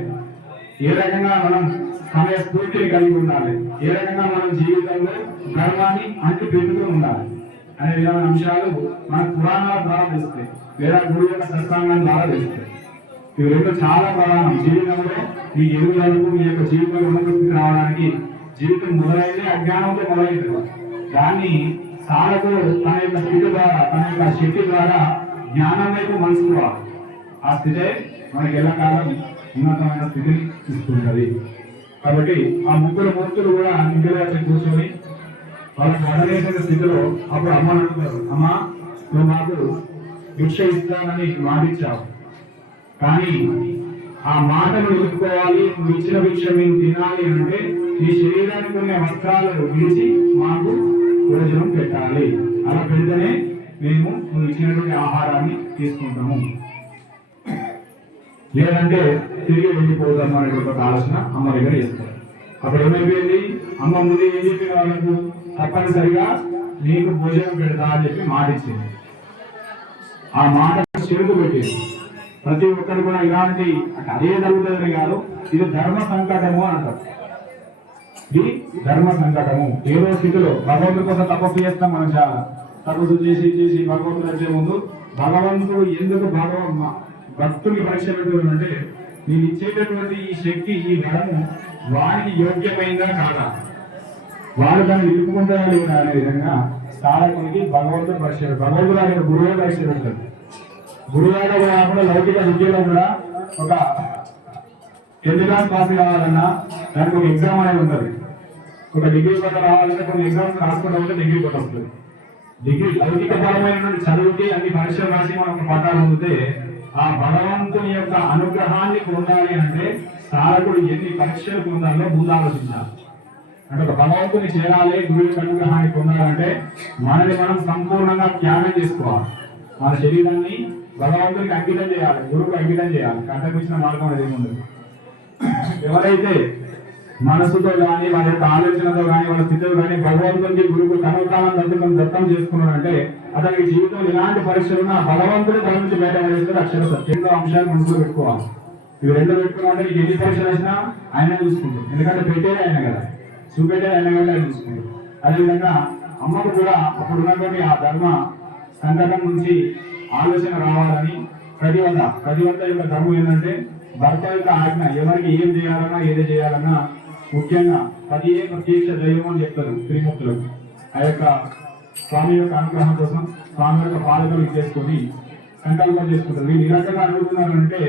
ఏ రకంగా మనం సమయ స్ఫూర్తిని కలిగి ఉండాలి, ఏ రకంగా మనం జీవితంలో ధర్మాన్ని అంటి పెట్టుతూ ఉండాలి అనే విధమైన అంశాలు మన పురాణాల ద్వారా తెలుస్తాయి, లేదా గురువు యొక్క సత్సంగం ద్వారా తెలుస్తాయి. ఇవి రెండు చాలా ప్రధానం. జీవితంలో మీ ఎదుగుదలకు, మీ యొక్క జీవితంలో ఉన్నతికి రావడానికి జీవితం మొదలైతే అజ్ఞానంతో మొదలైంది. దాన్ని సాధకు తన యొక్క స్థితి ద్వారా, తన యొక్క శక్తి ద్వారా జ్ఞానం వైపు మలుచుకోవాలి. ఆ స్థితే మనకి ఎల్లకాలం ఉన్నతమైన స్థితిని ఇస్తుంటది. కాబట్టి ఆ ముగ్గురు మూర్తులు కూడా ఇంటిలో వచ్చి కూర్చొని వాళ్ళకి వడలేసిన స్థితిలో అప్పుడు అమ్మని అంటున్నారు, అమ్మ నువ్వు నాకు భిక్ష ఇస్తానని మాటిచ్చావు, కానీ ఆ మాటను నిలుపుకోవాలి, నువ్వు ఇచ్చిన భిక్ష మేము తినాలి అంటే నీ శరీరానికి ఉన్న వస్త్రాలు విడిచి మాకు భోజనం పెట్టాలి. అలా పెడితేనే మేము నువ్వు ఇచ్చినటువంటి ఆహారాన్ని తీసుకుంటాము, లేదంటే తిరిగి వెళ్ళిపోతాము అనేటువంటి ఒక ఆలోచన అమ్మ దగ్గర చేస్తారు. అప్పుడు ఏమైపోయింది? అమ్మ ముందు ఏం చెప్పిన వాళ్ళకు? తప్పనిసరిగా నీకు భోజనం పెడతా అని చెప్పి మాట ఇచ్చింది. ఆ మాట చెరుకు పెట్టింది. ప్రతి ఒక్కరు కూడా ఇలాంటి అంటే అదే జరుగుతుందని కాదు, ఇది ధర్మ సంకటము అని అంటారు. ఇది ధర్మ సంకటము. ఏదో స్థితిలో భగవంతుడి కోసం తపస్సు చేస్తాం మనం, చాలా తపస్సు చేసి చేసి భగవంతుడు వచ్చే ముందు భగవంతుడు ఎందుకు భక్తుని పరీక్ష పెట్టుకుంటే నేను ఇచ్చేటటువంటి ఈ శక్తి, ఈ వరము వారికి యోగ్యమైందా కాదా, వారు దాన్ని నిలుపుకుంటారా లేదా అనే విధంగా సాధకునికి భగవంతుడు పరీక్ష పెడతారు. భగవంతుడు ఆయన గురువే పరీక్ష పెడతారు. గురువుగా కాకుండా లౌకిక విద్యలో కూడా ఒక 10th క్లాస్ పాస్ కావాలన్నా దానికి ఒక ఎగ్జామ్ అనేది ఉంటుంది. ఒక డిగ్రీ పట్ట రావాలంటే కొన్ని ఎగ్జామ్స్ రాసుకుంటా ఉంటే డిగ్రీ పట్ట వస్తుంది. డిగ్రీ లౌకిక పరమైనటువంటి చదువుకి అన్ని పరీక్షలు రాసి మనం పట్టాలు పొందితే ఆ భగవంతుని యొక్క అనుగ్రహాన్ని పొందాలి అంటే సాధకుడు ఎన్ని పరీక్షలు పొందాలో ముందు ఆలోచించాలి. అంటే ఒక భగవంతుని చేరాలి, గురువు యొక్క అనుగ్రహాన్ని పొందాలంటే మనని మనం సంపూర్ణంగా త్యాగం చేసుకోవాలి. మన శరీరాన్ని భగవంతునికి అంకితం చేయాలి, గురువుకు అంకితం చేయాలి. కంటపించిన మార్గం అనేది ఉండదు. ఎవరైతే మనసుతో కానీ, వాళ్ళ యొక్క ఆలోచనతో కానీ, వాళ్ళ స్థితితో కానీ భగవంతునికి గురువుకు కనవకాలం దత్తం చేసుకున్నాడంటే అతనికి జీవితంలో ఎలాంటి పరీక్షలున్నా భగవంతుడి తల నుంచి బయట పడేస్తారు. అక్షర సత్యంలో అంశాలు మనసులో పెట్టుకోవాలి. ఇవి రెండు పెట్టుకున్నామంటే నీకు ఎన్ని పరీక్షలు వచ్చినా ఆయన చూసుకుంటారు. ఎందుకంటే పెట్టేది ఆయన కదా, చూపెట్టేది ఆయన కాబట్టి ఆయన చూసుకుంటారు. అదేవిధంగా అమ్మకు కూడా అప్పుడు ఉన్నటువంటి ఆ ధర్మ సంకటం నుంచి ఆలోచన రావాలని ప్రతివంత యొక్క ధర్మం ఏంటంటే భర్త యొక్క ఆజ్ఞ, ఎవరికి ఏం చేయాలన్నా ఏది చేయాలన్నా ముఖ్యంగా ప్రత్యక్ష దైవం అని చెప్తారు త్రిమూర్తులకు. ఆ యొక్క స్వామి యొక్క అనుగ్రహం కోసం స్వామి యొక్క పాలకులు చేసుకొని సంకల్పం చేసుకుంటారు. వీళ్ళు ఈ రకంగా అడుగుతున్నారు అంటే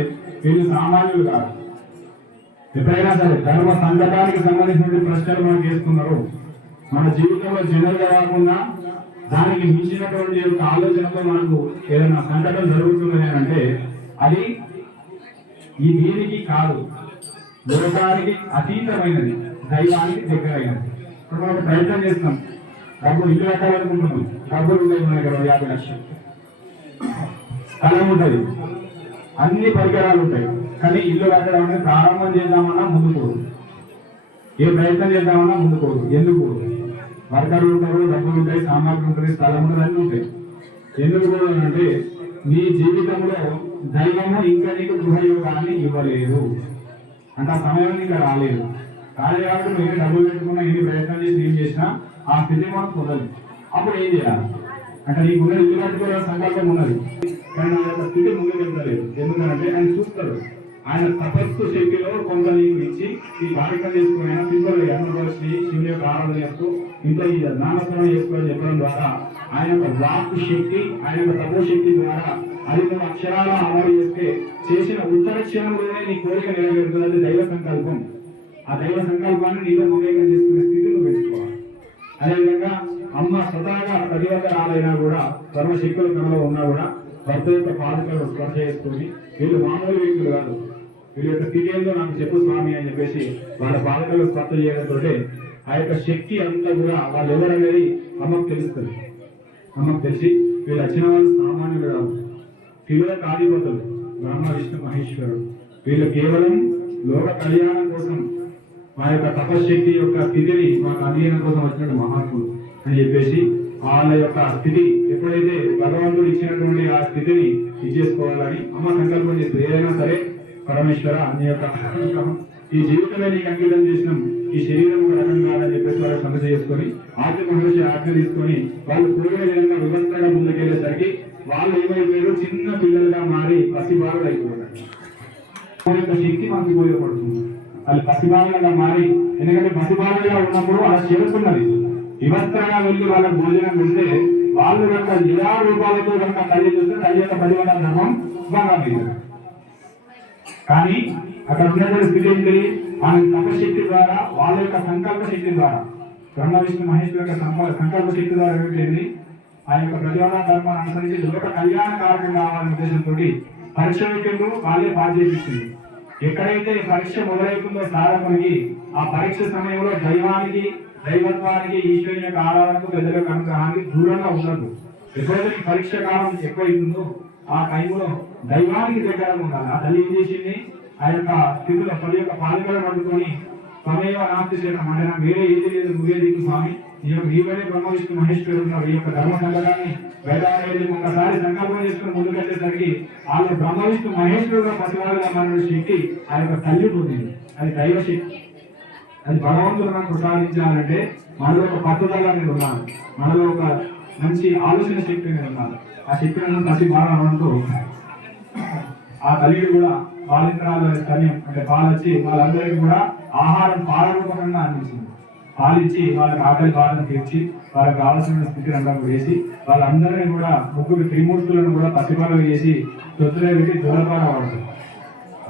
వీళ్ళు సామాన్యులు కాదు. ఎప్పుడైనా సరే ధర్మ సంకటానికి సంబంధించిన ప్రశ్నలు మనం చేస్తున్నారు. మన జీవితంలో జనరల్గా కాకుండా దానికి మించినటువంటి యొక్క ఆలోచనతో మనకు ఏదైనా సంకటం జరుగుతున్నది అంటే అది ఈ దీనికి కాదు, లోకానికి అతీతమైనది, దైవానికి దగ్గరైనది. ఇప్పుడు మనం ప్రయత్నం చేస్తాం, డబ్బులు ఇల్లు కట్టాలనుకుంటున్నాం, డబ్బులు ఉన్నాయి మన దగ్గర 50 లక్షలు, స్థలం ఉంటుంది, అన్ని పరికరాలు ఉంటాయి. కానీ ఇల్లు కట్టడం అనేది ప్రారంభం చేద్దామన్నా ముందుకోదు, ఏ ప్రయత్నం చేద్దామన్నా ముందుకోదు. ఎందుకు? వర్కర్లు ఉంటారు, డబ్బులు ఉంటాయి, సామాగ్రి ఉంటుంది, స్థలం ఉంటుంది, అన్నీ ఉంటాయి. ఎందుకు అంటే నీ జీవితంలో దైవము ఇంకా నీకు గృహయోగాన్ని ఇవ్వలేదు, అంటే ఆ సమయం ఇంకా రాలేదు. కాబట్టి నువ్వు ఎన్ని డబ్బులు పెట్టుకున్నా, ఎన్ని ప్రయత్నం చేసి ఏం చేసినా ఆ స్థితి మనం పొందలేదు. అప్పుడు ఏం చేయాలి అంటే నీకు ఉన్నది ఇల్లు కట్టుకోవాలని సంకల్పం ఉన్నది, కానీ నా యొక్క స్థితి ముందుకు వెళ్తలేదు. ఎందుకంటే ఆయన చూస్తాడు, ఆయన తపస్సు శక్తిలో కొంత నీకు ఇచ్చి ఈ కార్యక్రమం చేసుకుని ఆయన సింపుల్ అన్నపరిచి శివుని యొక్క ఆరాధన చేస్తూ ఇంత ఈ నామస్మరణ చేసుకోవాలని చెప్పడం ద్వారా ఆయన యొక్క వాక్కు శక్తి, ఆయన యొక్క తపోశక్తి ద్వారా అది నువ్వు అక్షరాల అమలు చేస్తే చేసిన ఉత్తర క్షణంలోనే నీ కోరిక నెరవేరుతుంది. అది దైవ సంకల్పం. ఆ దైవ సంకల్పాన్ని నీలో మమేకం చేసుకునే స్థితిలో పెంచుకోవాలి. అదేవిధంగా అమ్మ స్వతహాగా ప్రతి ఒక్క రాలైనా కూడా సర్వశక్తుల కళలో ఉన్నా కూడా భర్త యొక్క పాదకులను స్పర్శ చేసుకుని వీళ్ళు మామూలు వ్యక్తులు కాదు, వీళ్ళ యొక్క స్థితి ఏందో నాకు చెప్పు స్వామి అని చెప్పేసి వాళ్ళ పాదకులను స్పర్శ చేయడంతో ఆ యొక్క శక్తి అంతా కూడా వాళ్ళు ఎవరనేది అమ్మకు తెలుస్తుంది. అమ్మకు తెలిసి వీళ్ళు వచ్చిన వాళ్ళు సామాన్యులు కాదు, శివుల కాధిపతులు, బ్రహ్మ విష్ణు మహేశ్వరుడు. వీళ్ళు కేవలం లోక కళ్యాణం కోసం మా యొక్క తపశక్తి యొక్క స్థితిని మాకు అందించడం కోసం వచ్చినట్టు మహాత్ములు అని చెప్పేసి వాళ్ళ యొక్క స్థితి ఎప్పుడైతే భగవంతుడు ఇచ్చినటువంటి ఆ స్థితిని ఇచ్చేసుకోవాలని అమ్మ సంకల్పం చేస్తుంది. ఏదైనా సరే పరమేశ్వర అన్ని యొక్క ఈ జీవితమే నీకు అంకితం చేసినాం, ఈ శరీరం ఒక రకం కాదని చెప్పేసి వాళ్ళకి సమస్య చేసుకొని ఆత్మ మహర్షి ఆజ్ఞ తీసుకొని వాళ్ళు కోరిన విధంగా విభక్తంగా ముందుకెళ్ళేసరికి వాళ్ళు ఏమైపోయారు, చిన్న పిల్లలుగా మారి పసిబాలుడు అయిపోయారు. యొక్క శక్తి మనకు ఉపయోగపడుతుంది. వాళ్ళు పసిబాలుగా మారి, ఎందుకంటే పసిబాలుగా ఉన్నప్పుడు అలా చేరుతున్నది విభక్తంగా వెళ్ళి వాళ్ళకి భోజనం పెడితే వాళ్ళు కనుక ఇలా రూపాలతో కనుక తల్లి చూస్తే తల్లి యొక్క 10 వేల ధర్మం బాగా లేదు. కానీ అక్కడ ఉన్నటువంటి స్థితి ఏంటి, మన తపశక్తి ద్వారా వాళ్ళ యొక్క సంకల్ప శక్తి ద్వారా బ్రహ్మ విష్ణు మహేశ్వరు యొక్క సంకల్ప శక్తి ద్వారా ఏమిటండి ఆ యొక్క ప్రతివాద ధర్మాన్ని అనుసరించి లోక కళ్యాణ కారకం కావాలనే ఉద్దేశంతో పరీక్ష విషయంలో వాళ్ళే బాధ్యత ఇచ్చింది. ఎక్కడైతే పరీక్ష మొదలవుతుందో సాధకునికి ఆ పరీక్ష సమయంలో దైవత్వానికి ఈశ్వరుని యొక్క ఆరాధనకు పెద్దల యొక్క అనుగ్రహానికి దూరంగా ఉండదు. ఎప్పుడైతే ఈ పరీక్ష కాలం ఎక్కువైతుందో ఆ టైంలో దైవానికి దగ్గర ఉండాలి. ఆ తల్లి ఏం చేసింది, ఆ యొక్క స్థితిలో తల్లి యొక్క పాలకలు పట్టుకొని సమయ నాస్తి చేయడం అంటే వేరే ఏది లేదు, నువ్వే దిక్కు స్వామి, నీవే బ్రహ్మ విష్ణు మహేశ్వరుడు ఉన్నారు. ఈ యొక్క ధర్మ సంకటాన్ని వేదాలు ఒకసారి సంకల్పం చేసుకుని ముందుకెళ్ళేసరికి వాళ్ళు బ్రహ్మ విష్ణు మహేశ్వరుడు పసివాళ్ళుగా మారిన శక్తి ఆ యొక్క తల్లి పొందింది. అది దైవ శక్తి. అది భగవంతుడు నాకు ప్రసాదించాలంటే మనలో ఒక పట్టుదల అనేది ఉన్నాను, మనలో ఒక మంచి ఆలోచన శక్తి అనేది ఉన్నాను. ఆ శక్తిని ప్రతి బాలంతో ఆ తల్లి కూడా పాలించడాల స్తన్యం అంటే పాలొచ్చి వాళ్ళందరికీ కూడా ఆహారం పాలరూపకంగా అందించింది. పాలిచ్చి వాళ్ళకి ఆకలి బాధను తీర్చి వాళ్ళకి కావాల్సిన స్థితిని అందరూ వేసి వాళ్ళందరినీ కూడా ముగ్గురు త్రిమూర్తులను కూడా పసిపాలు చేసి తొత్తులో పెట్టి జోలపాట వాడుతుంది.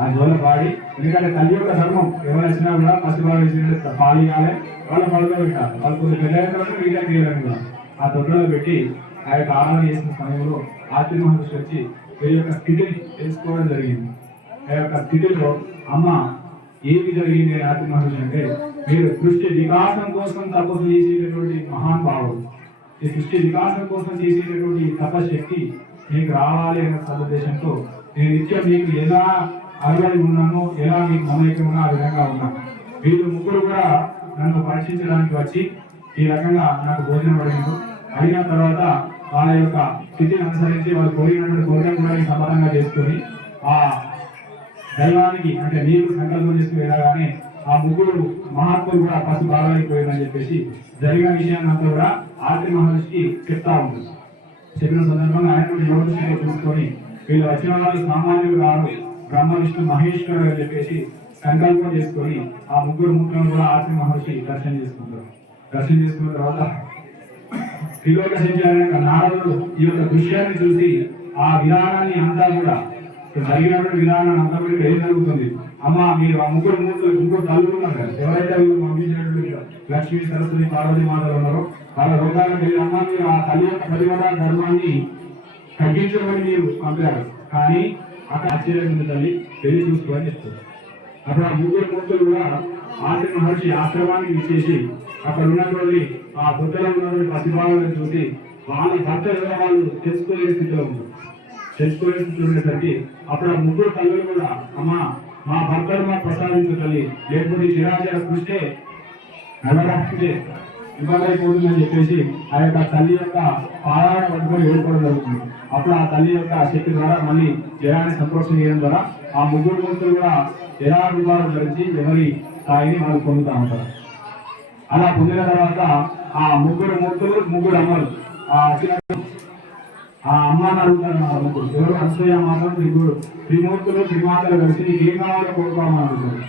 ఆ జోల పాడి, ఎందుకంటే తల్లి యొక్క ధర్మం ఎవరు వచ్చినా కూడా పసిపాలు వేసి పాలు ఇవ్వాలి, వాళ్ళ పడుతూ పెట్టాలి. వాళ్ళు కొద్ది పెద్ద తర్వాత వీళ్ళ తీయాలని కూడా ఆ తొట్టులో పెట్టి ఆ యొక్క ఆరాధన చేసిన సమయంలో ఆత్మ మహర్షి వచ్చి వీళ్ళ యొక్క స్థితిని తెలుసుకోవడం జరిగింది. ఆ యొక్క స్థితిలో అమ్మ ఏమి జరిగింది ఆత్మ మహర్షి అంటే, మీరు సృష్టి వికాసం కోసం తపస్సు చేసేటటువంటి మహాన్ భావుడు, ఈ సృష్టి వికాసం కోసం చేసేటటువంటి తపశక్తి మీకు రావాలి అనే సదుద్దేశంతో నేను నిత్యం మీకు ఎలా అలవాటు ఉన్నానో, ఎలా మీకు మమేకం ఉన్నా ఆ విధంగా ఉన్నాను. వీళ్ళు ముగ్గురు కూడా నన్ను పరీక్షించడానికి వచ్చి ఈ రకంగా నాకు భోజనం అడిగారు. అయిన తర్వాత వాళ్ళ యొక్క స్థితిని అనుసరించి వాళ్ళు కోరినటువంటి కోరికను కూడా సమానంగా చేసుకొని ఆ దైవానికి అంటే నీకు సంకల్పం చేసుకుని వెళ్ళగానే ఆ ముగ్గురు మహాత్ములు కూడా పసి బాగా అయిపోయిందని చెప్పేసి జరిగిన విషయాన్ని అంతా కూడా ఆర్తి మహర్షికి చెప్తా ఉంటుంది. చెప్పిన సందర్భంగా ఆయన యోగదృష్టిలో చూసుకొని వీళ్ళు వచ్చిన వాళ్ళు సామాన్యులు కాదు, బ్రహ్మ విష్ణు మహేశ్వరుడు అని చెప్పేసి సంకల్పం చేసుకొని ఆ ముగ్గురు ముఖ్యులను కూడా ఆర్తి మహర్షి దర్శనం చేసుకుంటారు. దర్శనం చేసుకున్న తర్వాత త్రిలోక సంచారంగా నారదుడు ఈ యొక్క దృశ్యాన్ని చూసి ఆ విధానాన్ని అంతా కూడా జరిగినటువంటి విధానాన్ని అంతా కూడా ఏం జరుగుతుంది, అమ్మ మీరు ఆ ముగ్గురు తల్లులు ఉన్నారు కదా, ఎవరైతే వీళ్ళు పంపించినటువంటి లక్ష్మీ సరస్వతి పార్వతి మాతలు ఉన్నారో వాళ్ళ లోకాలకు వెళ్ళి అమ్మ మీరు ఆ తల్లి యొక్క పరివార ధర్మాన్ని తగ్గించమని మీరు పంపారు. కానీ అక్కడ ఆశ్చర్యం ఉంది తల్లి, పెళ్లి చూసుకోవాలని చెప్తారు. అప్పుడు ఆ ముగ్గురు మూర్తులు కూడా ఆశ్రమ మహర్షి ఆశ్రమానికి ఇచ్చేసి అక్కడ ఉన్నటువంటి ఆ బుద్ధలో ఉన్నటువంటి ప్రతిభావాలను చూసి వాళ్ళ భర్త వాళ్ళు తెలుసుకోలేని స్థితిలో ఉన్నారు. తెలుసుకోలేని స్థితిలో ఉండేసరికి అప్పుడు ఆ ముగ్గురు తల్లులు కూడా అమ్మ మా భర్తను మాకు ప్రసాదించు తల్లి, లేకపోతే చిరాచార కృష్ణే నడరాస్తే ఇబ్బంది అయిపోతుందని చెప్పేసి ఆ యొక్క తల్లి యొక్క పాదాలను పట్టుకొని వేడుకోవడం జరుగుతుంది. అప్పుడు ఆ తల్లి యొక్క శక్తి ద్వారా మళ్ళీ జయాన్ని సంతోషం చేయడం ద్వారా ఆ ముగ్గురు మూర్తులు కూడా జయా రూపాలు ధరించి ఎవరి స్థాయిని వాళ్ళు పొందుతూ ఉంటారు. అలా పొందిన తర్వాత ఆ ముగ్గురు మూర్తులు ముగ్గురు అమ్మలు ఆ అమ్మాని అడుగుతారు. ఆ ముగ్గురు ఎవరు అనసూయ మాత్రం త్రిమూర్తులు త్రిమాతలు కలిసి నీకు ఏం కావాలో కోరుకోమని అడుగుతారు.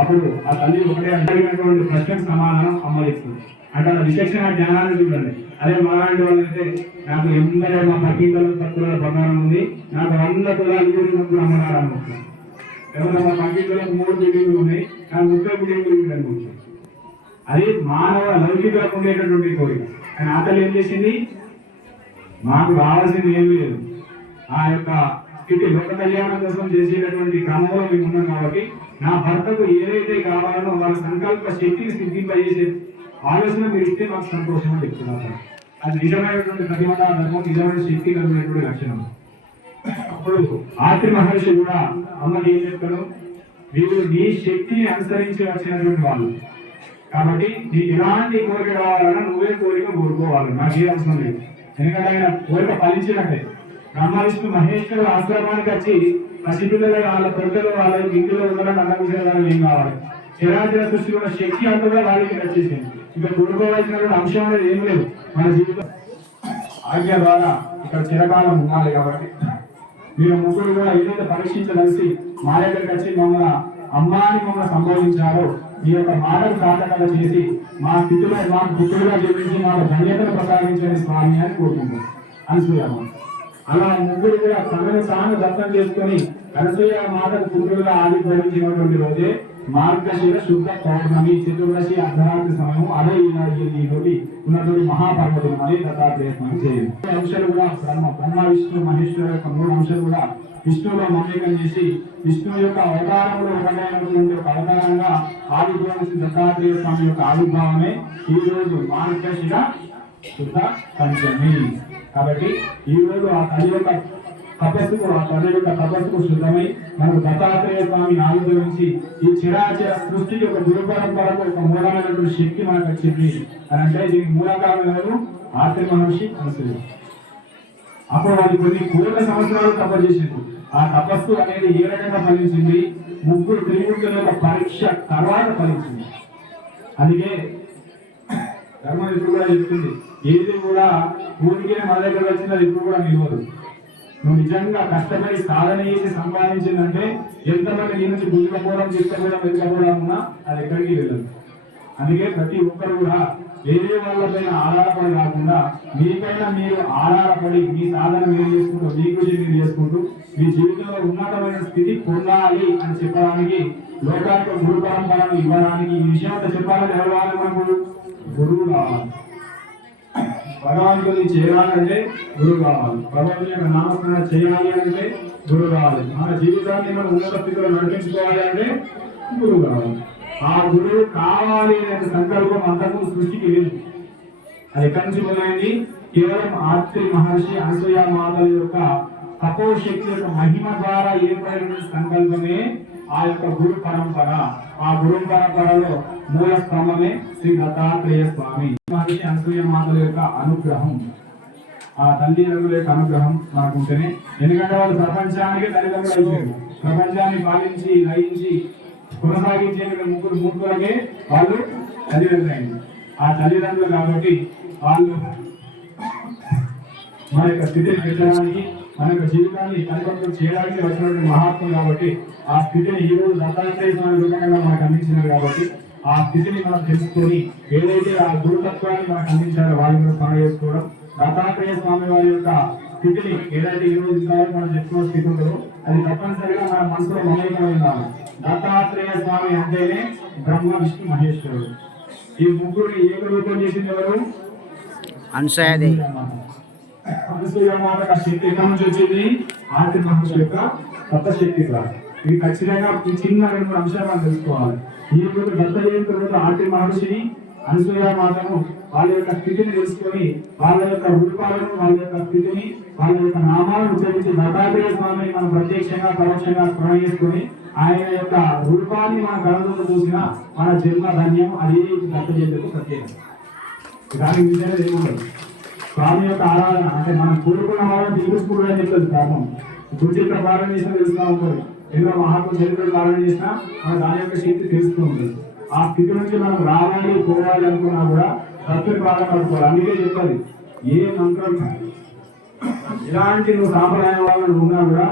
అప్పుడు ఆ తల్లి ఒకటే అడిగినటువంటి ప్రశ్నకు సమాధానం అమ్మ చెప్తుంది. అంటే ఆ విచక్షణ జ్ఞానాన్ని చూడండి. అదే మాలాంటి వాళ్ళైతే నాకు ఎందరో మా పక్కింట్లో 10 తులాల బంగారం ఉంది, నాకు 100 తులాలు ముగ్గురు అమ్మగారు అనుకుంటున్నాను. ఎవరైనా మా పక్కింట్లో 3 బిల్డింగ్లు ఉన్నాయి, నాకు 30 బిల్డింగ్లు అనుకుంటున్నాను. అది మానవ లౌకికంగా ఉండేటటువంటి కోరిక. కానీ ఆ తల్లి ఏం చేసింది, మాకు రావాల్సింది ఏమీ లేదు, ఆ యొక్క స్థితి లోక కళ్యాణం కోసం చేసేటటువంటి క్రమంలో మేము ఉన్నాం కాబట్టి నా భర్తకు ఏదైతే కావాలనో వాళ్ళ సంకల్ప శక్తిని సిద్ధింపజేసే ఆలోచన మీరు ఇస్తే మాకు సంతోషం అని చెప్తున్నారు. అది నిజమైనటువంటి ప్రతిమత ధర్మం, నిజమైన శక్తి కలిగినటువంటి లక్షణం. అప్పుడు ఆత్రి మహర్షి కూడా అమ్మకి ఏం చెప్తాను, వీళ్ళు నీ శక్తిని అనుసరించి వచ్చినటువంటి వాళ్ళు కాబట్టి నీకు ఎలాంటి కోరిక కావాలన్నా నువ్వే కోరిక కోరుకోవాలి, నాకే అవసరం లేదు. ఎందుకంటే ఆయన కోరిక ఫలించినట్టే. బ్రహ్మ విష్ణు మహేశ్వరు ఆశ్రమానికి వచ్చి పసిపిల్లల వాళ్ళ తొట్టలో వాళ్ళ ఇంటిలో ఉండాలని అన్నవిషయాలు ఏం కావాలి, చరాచర సృష్టి ఉన్న శక్తి అంతా కూడా వాళ్ళకి వచ్చేసింది. ఇక కోరుకోవాల్సినటువంటి అంశం అనేది ఏం లేదు. మన జీవితం ఆజ్ఞ ద్వారా ఇక్కడ చిరకాలం ఉండాలి కాబట్టి మీరు ముగ్గురు కూడా ఏదైతే పరీక్షించదలిసి మా దగ్గరికి వచ్చి మమ్మల్ని అమ్మాని మమ్మల్ని సంబోధించారో మీ యొక్క మాటలు సాధకత చేసి మా స్థితిలో మాకు పుత్రులుగా జీవించి మాకు ధన్యతను ప్రసాదించని స్వామి అని కోరుకుంటాం అనసూయమ్మ. అలా ముగ్గురు కూడా తనను తాను దత్తం చేసుకొని అనసూయ మాటకు పుత్రులుగా ఆవిర్భవించినటువంటి రోజే మార్గశిర శుద్ధ పౌర్ణమి చతుర్దశి అర్ధరాత్రి సమయం. అదే ఈనాటి ఉన్నటువంటి మహాపర్వతం అని దత్తాత్రేయ స్వామి చేయండి. అంశాలు కూడా బ్రహ్మ విష్ణు మహేశ్వర యొక్క 3 అంశాలు కూడా విష్ణువులో మమేకం చేసి విష్ణువు యొక్క అవతారంలో ఒకటైనటువంటి ఒక అవతారంగా ఆవిర్భవించిన దత్తాత్రేయ స్వామి యొక్క ఆవిర్భావమే ఈ రోజు మార్గశిర శుద్ధ పంచమి. కాబట్టి ఈ రోజు ఆ తల్లి యొక్క తపస్సుకు శుద్ధమై మనకు దత్తాత్రేయ స్వామి ఆవిర్భవించి ఈ చిరాచర సృష్టికి ఒక గురు పరంపరకు ఒక మూలమైనటువంటి శక్తి మనకు వచ్చింది అని అంటే దీనికి మూలకాలం ఎవరు, ఆత్రి మహర్షి అనసూయ. అప్పుడు అది కొన్ని కోట్ల సంవత్సరాలు తపస్సు చేసింది. ఆ తపస్సు అనేది ఏ రకంగా ఫలించింది, ముగ్గురు త్రిమూర్తుల యొక్క పరీక్ష తర్వాత ఫలించింది. అందుకే ధర్మం ఇప్పుడు కూడా చెప్తుంది, ఏది కూడా ఊరికే మన దగ్గర వచ్చినది ఇప్పుడు కూడా నిలవదు. నువ్వు నిజంగా కష్టపడి సాధన చేసి సంపాదించిందంటే ఎంతమంది నీ నుంచి గుంజుకపోవడం తీసుకపోవడం వెతకపోవడం ఉన్నా అది ఎక్కడికి వెళ్ళదు. అందుకే ప్రతి ఒక్కరు కూడా వేరే వాళ్ళపైన ఆధారపడి కాకుండా మీపైన మీరు ఆధారపడి మీ సాధన మీరు చేసుకుంటూ మీ కృషి మీరు చేసుకుంటూ మీ జీవితంలో ఉన్నతమైన స్థితి పొందాలి అని చెప్పడానికి లోకానికి గురు పరంపరను ఇవ్వడానికి ఈ విషయం అంతా చెప్పాలని ఎవరు కావాలి, మనకు గురువు కావాలి. భగవంతుని చేయాలంటే గురువు కావాలి, భగవంతుని యొక్క నామస్మరణ చేయాలి అంటే గురువు కావాలి, మన జీవితాన్ని మనం ఉన్నత స్థితిలో నడిపించుకోవాలి అంటే గురువు కావాలి. ఆ గురువు కావాలి అనే సంకల్పం అంతకు సృష్టికి లేదు. అది ఎక్కడి నుంచి మొదలైంది, కేవలం ఆత్రి మహర్షి అనసూయ మాతల యొక్క తపోశక్తి యొక్క మహిమ ద్వారా ఏర్పడిన సంకల్పమే ఆ యొక్క గురు పరంపర. ఆ గురు పరంపరలో మూల స్తంభమే శ్రీ దత్తాత్రేయ స్వామి. మహర్షి అనసూయ మాతల యొక్క అనుగ్రహం, ఆ తల్లిదండ్రుల యొక్క అనుగ్రహం మనకుంటేనే, ఎందుకంటే వాళ్ళు ప్రపంచానికి తల్లిదండ్రులు అయిపోయారు. ప్రపంచాన్ని పాలించి లయించి కొనసాగించే ముగ్గురు మూర్తులకే వాళ్ళు తల్లిదండ్రులు. ఆ తల్లిదండ్రులు కాబట్టి వాళ్ళు మన యొక్క స్థితిని పెంచడానికి మన యొక్క జీవితాన్ని పరివర్తన చేయడానికి వచ్చినటువంటి మహాత్ములు కాబట్టి ఆ స్థితిని ఈ రోజు దత్తాత్రేయ స్వామి రూపంగా మనకు అందించినారు. కాబట్టి ఆ స్థితిని మనం తెలుసుకొని ఏదైతే ఆ గురుతత్వాన్ని మనకు అందించారో వాళ్ళని స్మరణ చేసుకోవడం, దత్తాత్రేయ స్వామి వారి యొక్క స్థితిని ఏదైతే ఈ రోజు మనం చెప్పుకున్న స్థితి ఉందో అది తప్పనిసరిగా మన మనసులో మమేకమై ఉండాలి. దత్తాత్రేయ స్వామి అంటేనే బ్రహ్మ విష్ణు మహేశ్వరుడు. ఈ ముగ్గురు ఏకరూపం చేసింది ఎవరు? అనసూయాదేవి. అనసూయమాత శక్తి ఎక్కడి నుంచి వచ్చింది? ఆర్తి మహర్షి యొక్క తపశక్తి ద్వారా. ఇది ఖచ్చితంగా ఈ చిన్న 2-3 అంశాలు మనం తెలుసుకోవాలి. ఈ యొక్క దత్త జయంతి రోజు ఆర్తి మహర్షిని, అనసూయమాతను వాళ్ళ యొక్క స్థితిని తెలుసుకొని వాళ్ళ యొక్క రూపాలను, వాళ్ళ యొక్క స్థితిని, వాళ్ళ యొక్క నామాలను ఉచ్చరించి దత్తాత్రేయ స్వామిని మనం ప్రత్యక్షంగా పరోక్షంగా స్మరణ చేసుకొని ఆయన యొక్క రూపాన్ని మన కళ్ళతో చూసిన మన జన్మ ధన్యం. అది దత్త జయంతికి ప్రత్యేకత. దానికి విషయంలో ఏముండదు. స్వామి యొక్క ఆరాధన అంటే మనం కోరుకున్న వాళ్ళని తెలుసుకుంటూ అని చెప్తుంది కారణం. గురుచిత్ర పాలన చేసినా తెలుస్తూ ఉంటుంది, ఎన్నో మహాత్మ చరిత్రలు పాలన చేసినా మన దాని యొక్క శక్తి తెలుస్తూ ఉంటుంది. ఆ స్థితి నుంచి మనం రావాలి పోవాలి అనుకున్నా కూడా దత్తుని బాగా పడుకోవాలి. అందుకే చెప్పాలి, ఏ మంత్రం ఎలాంటి నువ్వు సాంప్రదాయం వాళ్ళని ఉన్నా కూడా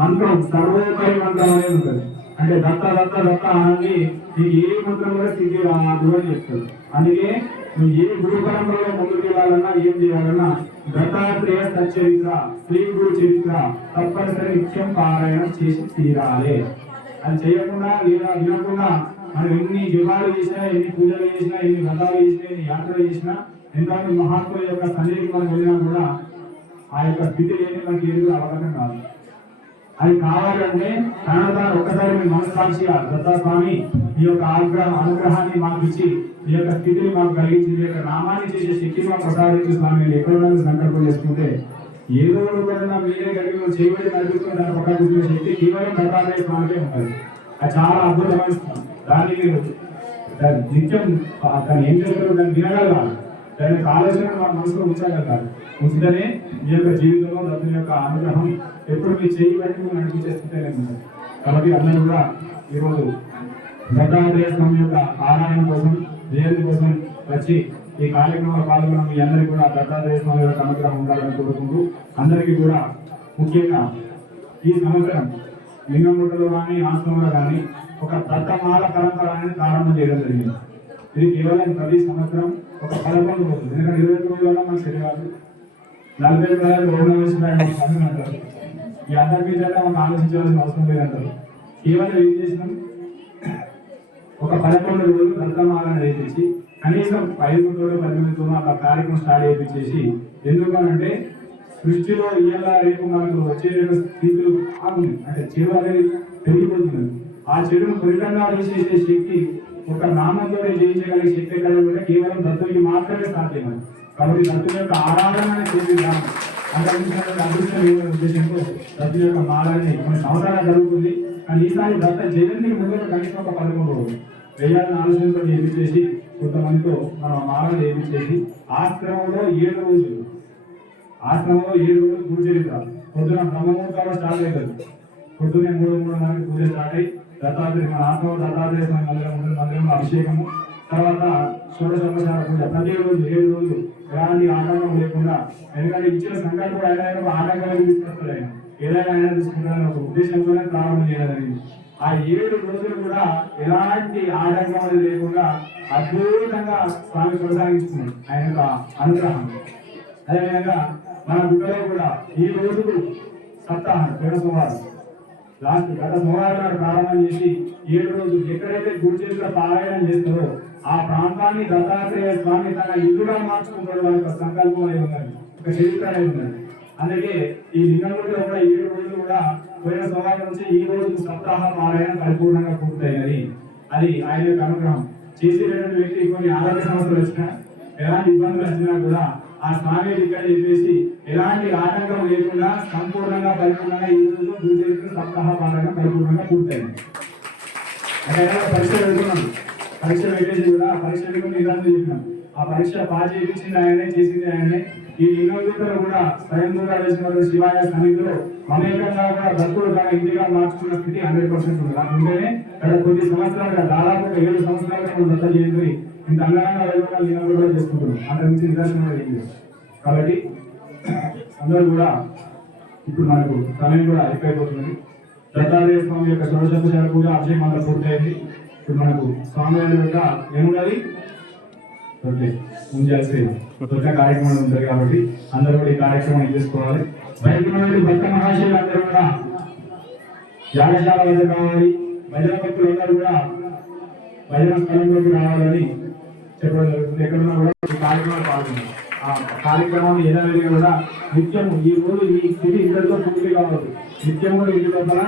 మంత్రం సర్వోపరి మంత్రం అనేది ఉంటుంది. అంటే దత్త దత్త దత్త అని నీకు ఏ మంత్రం కూడా స్థితి రాదు అని చెప్తాడు. అందుకే నువ్వు ఏ గురు పరంపరలో ముందుకు వెళ్ళాలన్నా ఏం చేయాలన్నా దత్తాత్రేయ సచ్చరిత్ర, శ్రీ గురు చరిత్ర తప్పనిసరి నిత్యం పారాయణం చేసి తీరాలి. అది చేయకుండా లేదా వినకుండా మనం ఎన్ని జపాలు చేసినా, ఎన్ని పూజలు చేసినా, ఎన్ని వ్రతాలు చేసినా, ఎన్ని యాత్రలు చేసినా, ఎంతమంది మహాత్ముల యొక్క సన్నిధికి మనం వెళ్ళినా కూడా ఆ యొక్క స్థితి లేని మనకి ఏది అవకాశం కాదు. అది కావాలంటే తనగా ఒక్కసారి మీ మనస్సాక్షిగా దత్తాస్వామి ఈ యొక్క అనుగ్రహాన్ని మాకు ఇచ్చి ఈ యొక్క స్థితిని మాకు కలిగించి ఈ యొక్క నామాన్ని చేసే శక్తిని మాకు ప్రసాదించి స్వామి ఎక్కడైనా సంకల్పం చేసుకుంటే ఏదో రూపంగా మీరే కలిగి చేయబడి నడుపుకుని దాని పక్కన కూర్చునే శక్తి కేవలం దత్తాత్రేయ స్వామికే ఉంటుంది. అది చాలా అద్భుతమైన దాన్ని మీరు నిత్యం దాన్ని ఏం చేస్తారు, దాన్ని వినగలగాలి, దానికి ఆలోచన మన మనసులో ఉంచగలగాలి. ఉంచితేనే మీ యొక్క జీవితంలో దత్తుని యొక్క అనుగ్రహం ఎప్పుడు మీరు చేయబట్టి మీరు నడిపించేస్తుంటే ఉంటుంది. కాబట్టి అందరూ కూడా ఈరోజు దత్తాత్రేయ స్వామి యొక్క ఆరాధన కోసం, జయంతి కోసం వచ్చి ఈ కార్యక్రమంలో పాల్గొన్న మీ అందరికీ కూడా దత్తాత్రేయ స్వామి యొక్క అనుగ్రహం ఉండాలని కోరుకుంటూ అందరికీ కూడా ముఖ్యంగా ఈ సంవత్సరం లింగంగుట్టలో కానీ ఆశ్రమంలో కానీ ఒక దత్తమాల పరంపర అనేది ప్రారంభం చేయడం జరిగింది. ఇది కేవలం ప్రతి సంవత్సరం ఒక 11 రోజులు, ఎందుకంటే 20 రోజుల మనకు తెలియాలి, 40 రోజులు ఓడిన అంటారు. ఈ అందరి మీద మనం ఆలోచించాల్సిన అవసరం లేదంటారు. కేవలం ఏం చేసినాం, ఒక 11 రోజులు దత్తమాలను వేయించి కనీసం 5-10 అట్లా కార్యక్రమం స్టార్ట్ చేయించేసి, ఎందుకనంటే సృష్టిలో ఇయ్యాల రేపు మనకు వచ్చే స్థితులు ఆగుంది, అంటే చెడు అనేది పెరిగిపోతుంది. ఆ చెడును ఫలితంగా చేసే శక్తి ఒక నామంతో జయించగలిగే శక్తి ఎక్కడ కేవలం దత్తుడికి మాత్రమే సాధ్యమని. కాబట్టి దత్తుని యొక్క ఆరాధన చేద్దాం అంటే అదృష్టం ఉద్దేశంతో దత్తుని యొక్క మాలని కొన్ని సంవత్సరాలు జరుగుతుంది. కానీ ఈసారి దత్త జయంతికి ముందు కనీసం ఒక 11 రోజులు వేయాలని ఆలోచనతో చేయించేసి కొంతమందితో మనం మాలను చేయించేసి ఆశ్రమంలో 7 రోజులు గురు చరిత్ర పొద్దున బ్రహ్మముహూర్తాలు స్టార్ట్ అవుతుంది. పొద్దున్నే 3:30 పూజ స్టార్ట్ అయ్యి దత్తాత్రేయ మన ఆశ్రమం దత్తాత్రేయ స్వామి మందిరంలో అభిషేకము, తర్వాత షోడశోపచార పూజ ప్రతి రోజు 7 రోజులు ఎలాంటి ఆటంకం లేకుండా. ఎందుకంటే ఇచ్చిన సంకల్పం ఆయన ఆటంకాలు తీసుకొస్తాడు, ఆయన ఏదైనా ఆయన తీసుకుంటారని ఒక ఉద్దేశంతోనే ప్రారంభం చేయడం జరిగింది. ఆ 7 రోజులు కూడా ఎలాంటి ఆటంకాలు లేకుండా అద్భుతంగా స్వామి కొనసాగిస్తున్నాడు ఆయన యొక్క అనుగ్రహం. అదేవిధంగా మన గుడ్డలో కూడా ఈ రోజుకు సప్తాహం గత సోమవారం ప్రారంభం చేసి 7 రోజులు ఎక్కడైతే గురు చరిత్ర పారాయణం చేస్తారో ఆ ప్రాంతాన్ని దత్తాత్రేయ స్వామి తన ఇల్లుగా మార్చుకుంటాడు. వారి యొక్క సంకల్పం అయి ఉన్నది, ఒక చరిత్ర అయి ఉన్నది. అందుకే ఈ లింగంలో కూడా 7 రోజులు కూడా పోయిన సోమవారం నుంచి ఈ రోజు సప్తాహ పారాయణం పరిపూర్ణంగా పూర్తయినది. అది ఆయన యొక్క అనుగ్రహం. చేసేటటువంటి వ్యక్తి కొన్ని ఆరోగ్య సమస్యలు వచ్చినా, ఎలాంటి ఇబ్బందులు వచ్చినా కూడా ఆ స్వామి ఇక్కడ చెప్పేసి ఎలాంటి ఆటంకం లేకుండా సంపూర్ణంగా పరిపూర్ణంగా ఈ రోజు గురు చరిత్ర సప్తాహ పారాయణం పరిపూర్ణంగా పూర్తయింది. అంటే పరీక్ష పెడుతున్నాం, పరీక్ష పెట్టేసి కూడా పరీక్ష పెట్టుకుని నిదానం చెప్పినాం. ఆ పరీక్ష పాస్ చేయించింది ఆయనే, చేసింది ఆయనే. ఈ లింగంలో కూడా స్వయంగా వేసిన శివాయ సన్నిధిలో అనేకంగా కూడా దత్తుడు తన ఇంటిగా మార్చుకున్న స్థితి 100% ఉంది. అందుకనే గత కొద్ది సంవత్సరాలుగా దాదాపు 7 సంవత్సరాలుగా మనం దత్త జయంతి ఇంత అందంగా లింగంలో కూడా చేసుకుంటున్నాం. అంత నుంచి నిదర్శనం అయింది. కాబట్టి అందరూ కూడా ఇప్పుడు మనకు సమయం కూడా అయిపోయిపోతుంది. దత్తాత్రేయ స్వామి యొక్క షోడశోపచార పూజ అభిషేకం అంతా పూర్తయింది. ఇప్పుడు మనకు స్వామి యొక్క ఏమున్నది ఓకే ముంజాల్సి కొత్త కార్యక్రమం ఉంటుంది కాబట్టి అందరూ కూడా ఈ కార్యక్రమం చేసుకోవాలి. బయట భక్త మహాశయులు అందరూ కూడా యాగశాల వద్ద కావాలి. భజన భక్తులందరూ కూడా భజన స్థలంలోకి రావాలని చెప్పడం జరుగుతుంది. ఎక్కడున్నా కూడా ఈ కార్యక్రమాలు పాల్గొన్నారు. ఆ కార్యక్రమాన్ని యథావిధిగా కూడా నిత్యము ఈ రోజు ఈ స్థితి ఇద్దరితో పూర్తి కావాలి. నిత్యం కూడా ఇంటి లోపల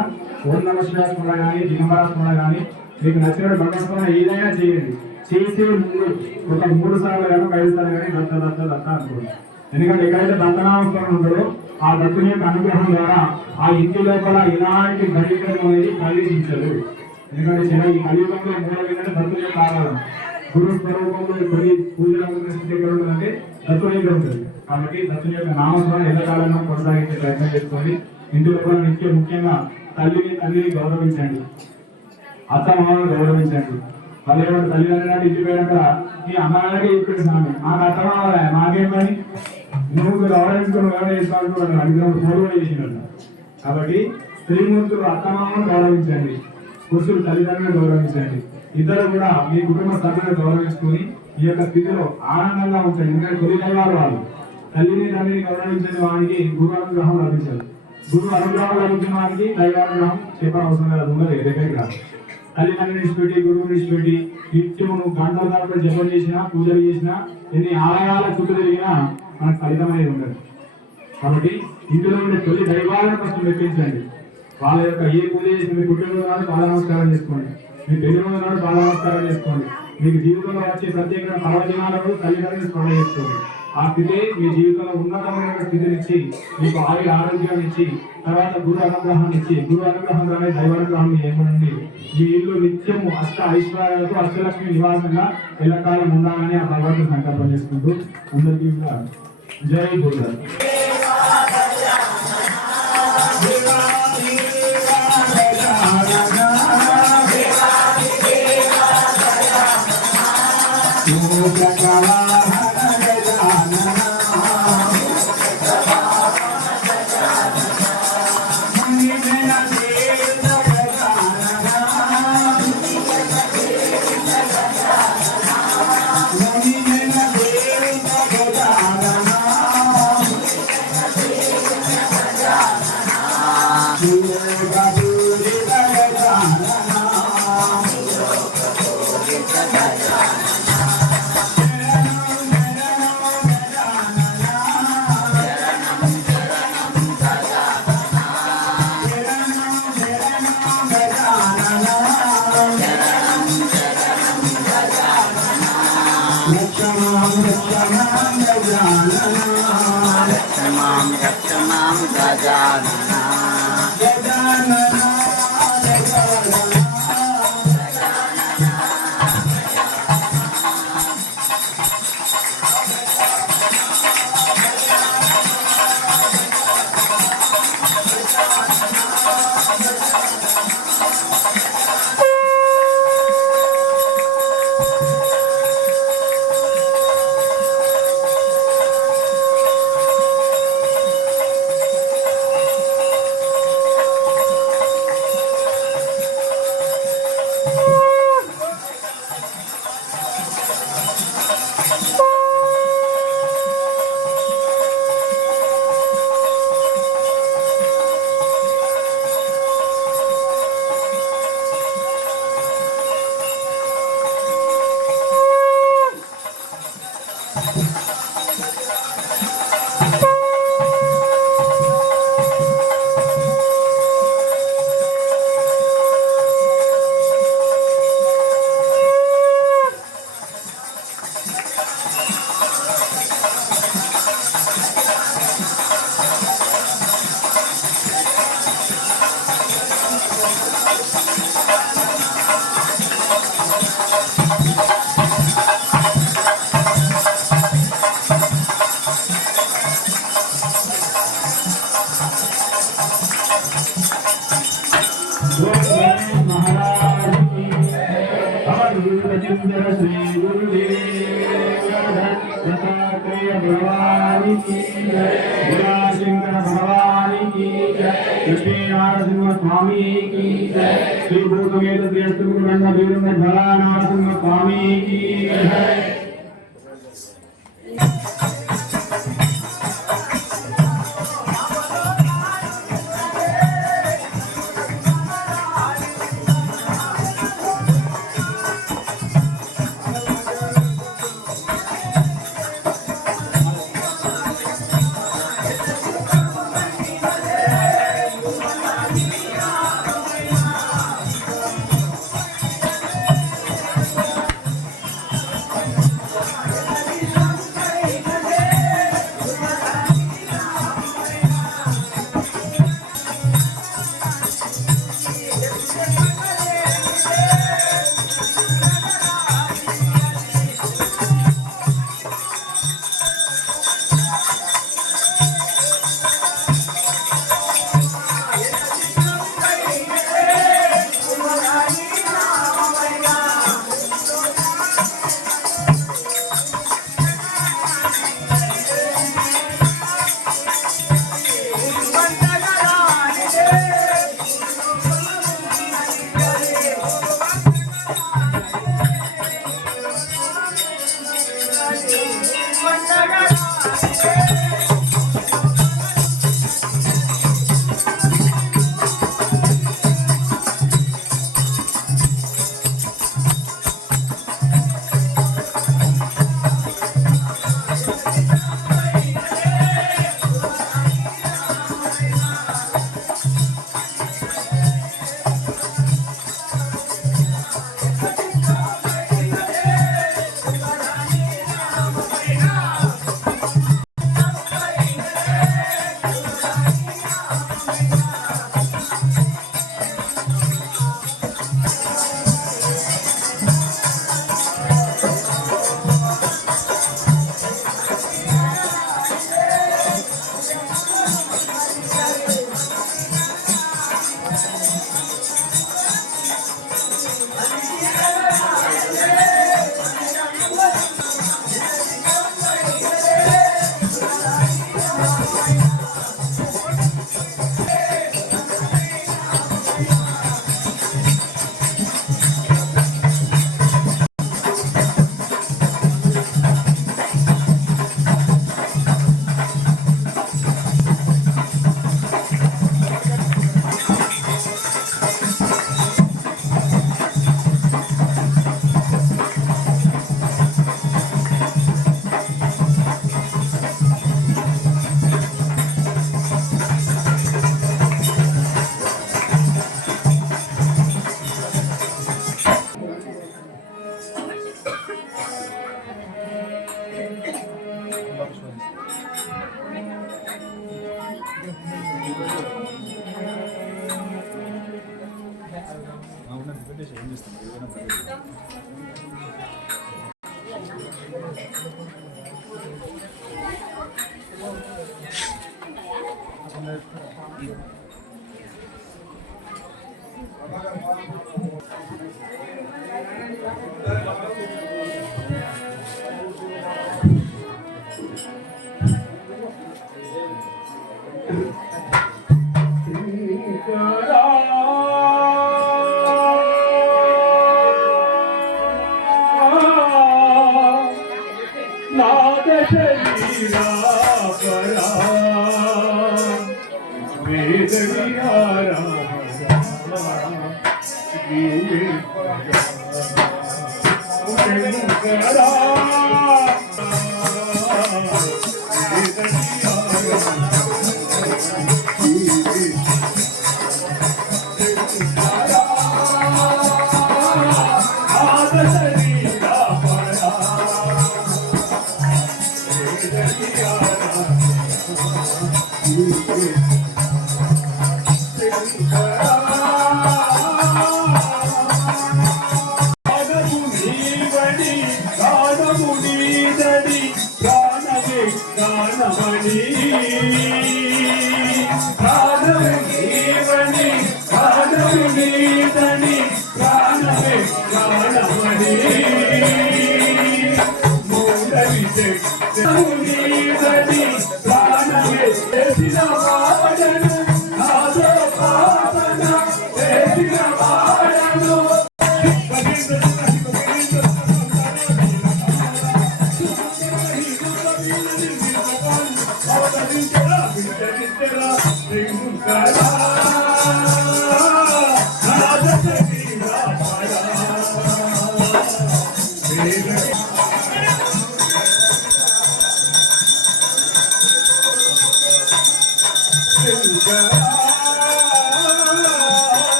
ఓం నమ శివాయ స్మరణ కానీ దిగంబర స్మరణ కానీ మీకు నచ్చిన భగవత్స్మరణ ఏదైనా చేయండి. చేసే ముందు ఒక 3 సార్లు కానీ 5 సార్లు కానీ దత్త అనుకోండి. ఎందుకంటే ఎక్కడైతే దత్తనామస్మరణ ఉంటుందో ఆ దత్తుని యొక్క అనుగ్రహం ద్వారా ఆ ఇంటి లోపల ఎలాంటి బహిర్గతం అనేది కలిగించదు. ఎందుకంటే ఈ కలియుగంలో మూలం ఏంటంటే దత్తుని యొక్క ఆరాధన. గురు స్వరూపంలో కొన్ని పూజలు ఎక్కడ ఉంటుందంటే దత్తుని యొక్క ఉంటుంది. కాబట్టి దత్తుని యొక్క నామస్మరణ ఎల్లకాలంలో కొనసాగించే ప్రయత్నం చేసుకోండి. ఇంటి లోపల ముఖ్యంగా తల్లిని గౌరవించండి. అత్త మామను గౌరవించండి. వాళ్ళు ఏమంటే తల్లిదండ్రులు ఇంటి పోయినాక నీ అమ్మాయిలకే ఇప్పుడు స్వామి నాకు అత్త మామలే మాకేం పని నువ్వు గౌరవించుకుని ఎవరైనా చేసుకోవాలంటే అడిగినప్పుడు ఫోన్ కూడా చేసినట్టు. కాబట్టి స్త్రీమూర్తులు అత్తమామను గౌరవించండి, పురుషులు తల్లిదండ్రులను గౌరవించండి. ఇద్దరు కూడా మీ కుటుంబ సభ్యులను గౌరవించుకొని ఈ యొక్క స్థితిలో ఆనందంగా ఉంచండి. ఎందుకంటే తొలి దైవాలు వాళ్ళు. తల్లిని తండ్రిని గౌరవించని వానికి గురు అనుగ్రహం లభించదు. గురు అనుగ్రహం లభించిన వానికి దైవానుగ్రహం చెప్పనవసరం లేదు, ఉండదు దగ్గరికి రాదు. తల్లిదండ్రులు విడిచిపెట్టి గురువు విడిచిపెట్టి నిత్యం నువ్వు గంటల తరపున జపం చేసినా పూజలు చేసినా ఎన్ని ఆలయాల చుట్టూ తిరిగినా మనకు ఫలితం అనేది ఉండదు. కాబట్టి ఇందులో ఉండే తొలి దైవాలను ఫస్ట్ మెప్పించండి. వాళ్ళ యొక్క ఏ పూజ చేసి మీ కుటుంబంలో నాడు బాల నమస్కారం చేసుకోండి, మీ పెళ్లి నాడు బాల నమస్కారం చేసుకోండి. మీకు జీవితంలో వచ్చే ప్రత్యేక పర్వదినాలను తల్లిదండ్రులు స్మరణ చేసుకోండి. ఆ స్థితి మీ జీవితంలో ఉన్నతమైన స్థితినిచ్చి మీకు ఆరోగ్యాన్ని ఇచ్చి తర్వాత గురు అనుగ్రహాన్ని ఇచ్చి గురు అనుగ్రహం ద్వారా దైవానుగ్రహాన్ని ఏర్పడండి. మీ ఇల్లు నిత్యము అష్ట ఐశ్వర్యాలతో అష్టలక్ష్మి నివాసంగా ఎల్లకాలం ఉండాలని ఆ భగవంతుడు సంకల్పం చేసుకుంటూ అందరికీ కూడా జై గురుగారు. स्वामी की श्री भूतमेत श्री अष्टमुख नंद वीर में भला नारसिंह स्वामी की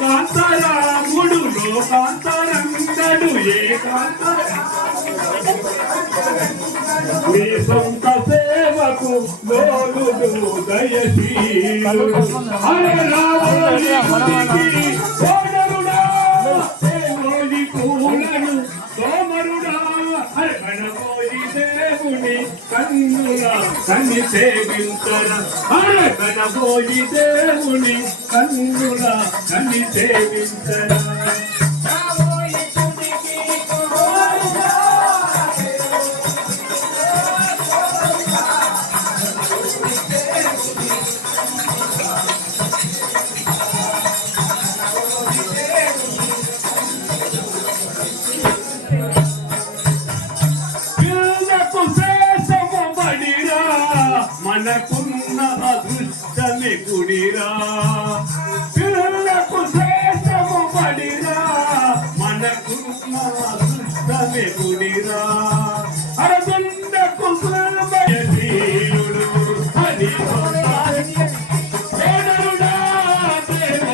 కాంతరాముడు లోకాంతరంగడు మీ సొంత సేవకు లోలుడు దయశీలుడు హరే రావణుడికి సోదరుడా దేవుని పూలను సోమరుడా హరే గణపోయి దేవుని కన్నుల కన్ని సేవించర హరే గణపోయి దేవుని కన్నుల కన్ని సేవించర మనకున్న అదృష్టమే గుడిరా పిల్లలకు శ్రేష్టము పడిరా మనకున్న అదృష్టమే గుడిరా అరదుండకు సులభయశీలుడు హరి సోదరుడా దేవుని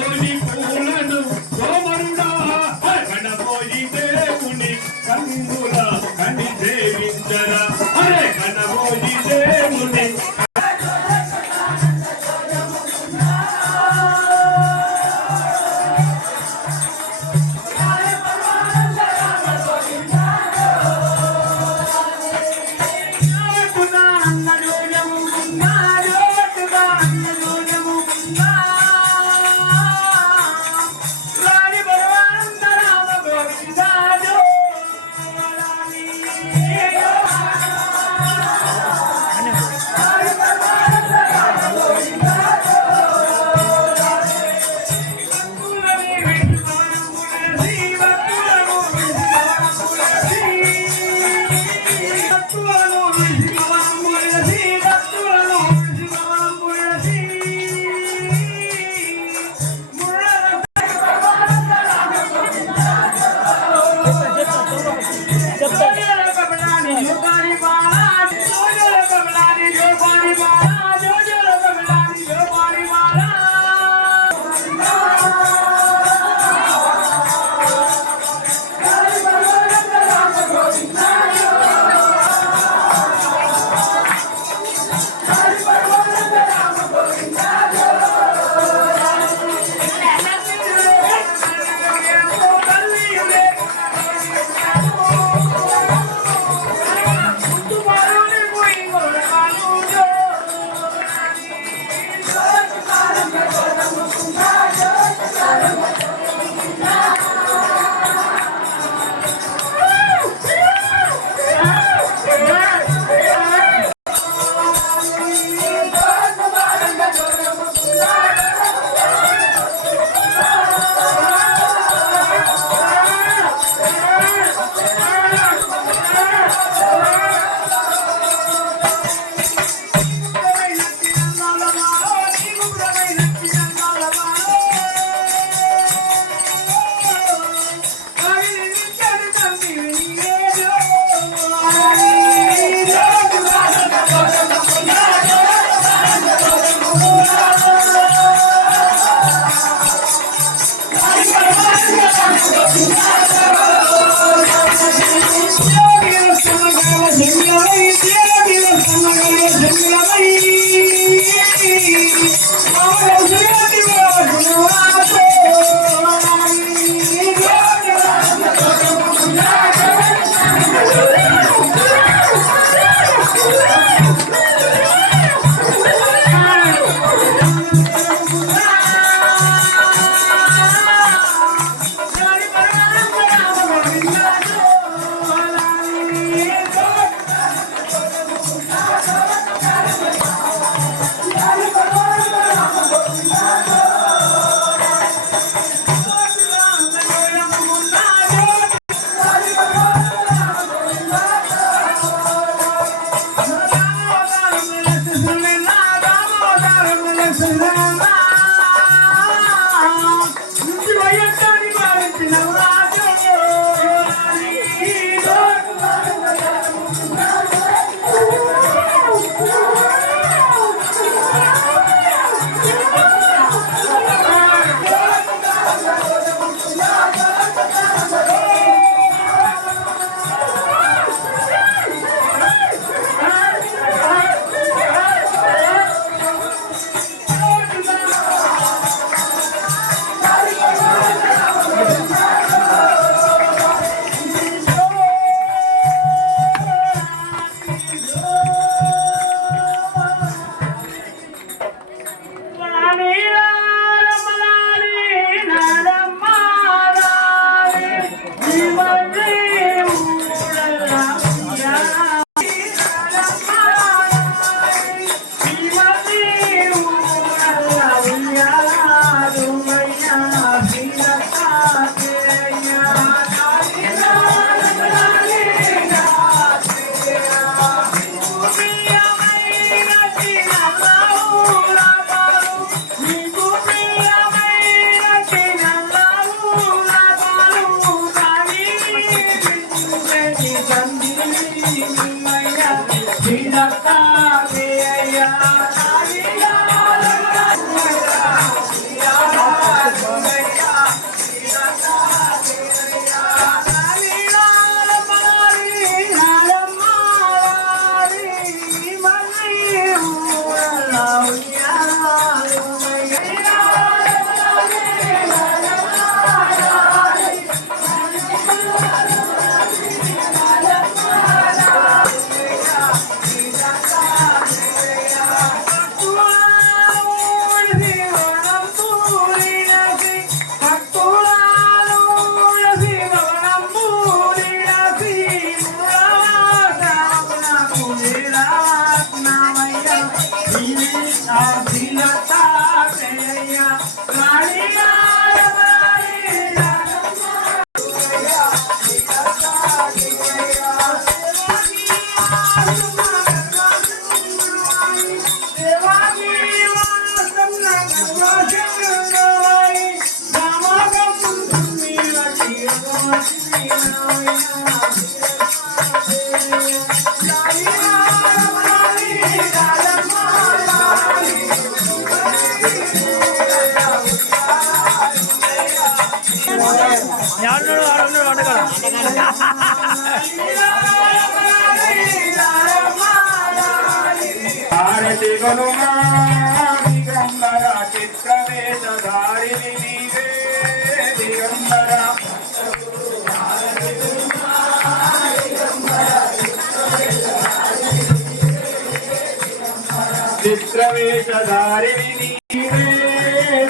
చిత్రవేషధారిణి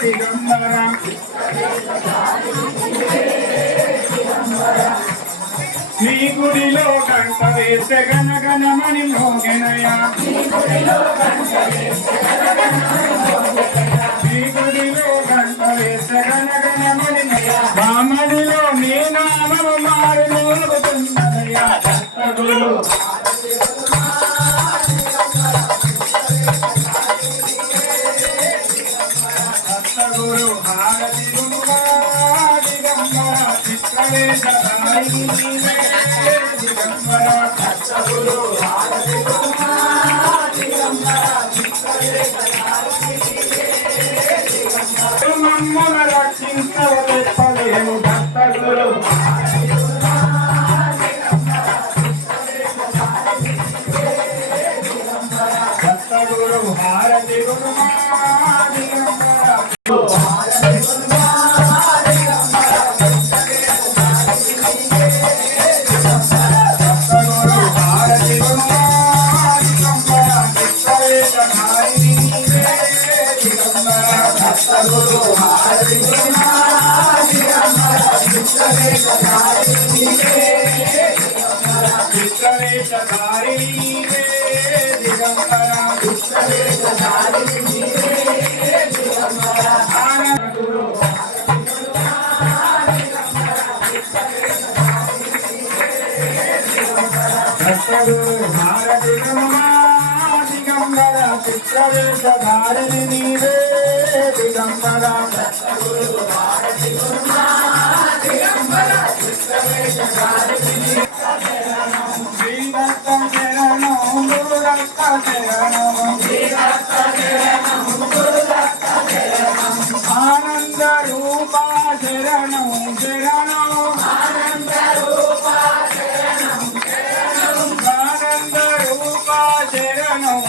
దిగంబర నీ గుడిలో గంట వేసే గనగనమని మోగెనయా నీ గుడిలో గంట వేసే గనగనమని మామడిలో నీ నామము మారి మోగుతున్నదయా దత్తగురు దత్తగురు హారతి దిగంబర చిత్రవేషధారిణి మమ్మల రక్షించలేము దత్తగురు దత్తగురు హారతి చిత్రవేషధారిణి నీవే దిగంబర శ్రీదత్త శరణం గురుదత్త శరణం ఆనంద రూప శరణం శరణం ఆనంద రూప శరణం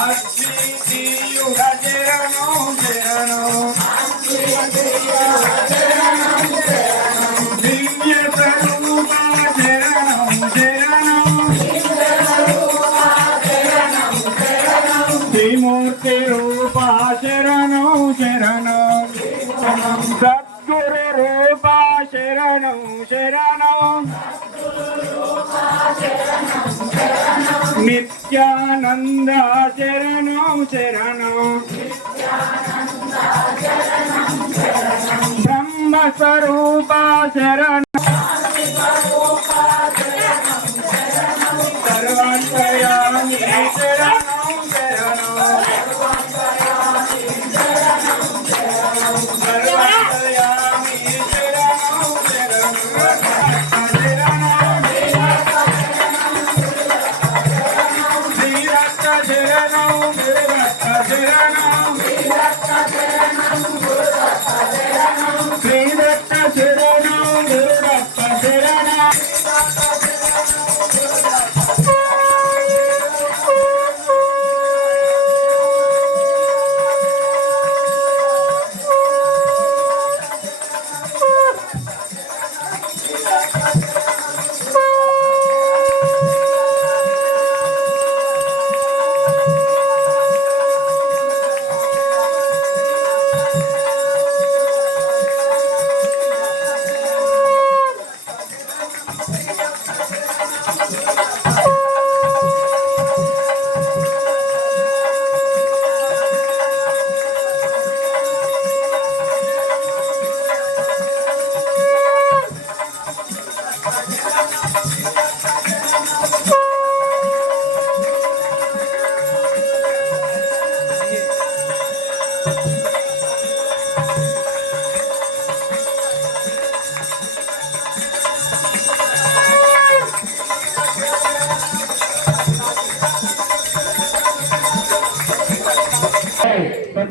అద్వితీయుడ శరణం శరణం దివ్య స్వరూప శరణం శరణం శ్రీమూర్తి రూప శరణం శరణం సద్గురు రూప శరణం శరణం నిత్యానంద శరణం శరణం బ్రహ్మస్వరూప శరణం సర్వాంతర్యామి శరణం శరణం సర్వాంతర్యామి శరణం శరణం శ్రీదత్త శరణం గురుదత్త శరణం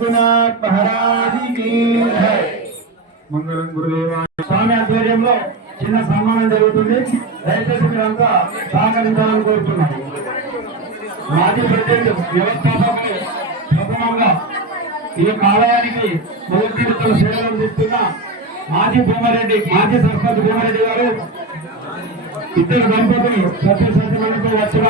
రఘునాథ్ మహారాజ్ కి జై. మంగళం గురుదేవ. స్వామి ఆధ్వర్యంలో చిన్న సన్మానం జరుగుతుంది. దయచేసి మీరంతా సహకరించాలని కోరుతున్నాం. మాజీ ప్రెసిడెంట్ వ్యవస్థాపకులు ప్రథమంగా ఈ ఆలయానికి మొదటి విడతల సేవలు అందిస్తున్న మాజీ సర్పంచ్ భూమారెడ్డి గారు, ఇద్దరు దంపతులు సత్యసత్యమణితో వచ్చిన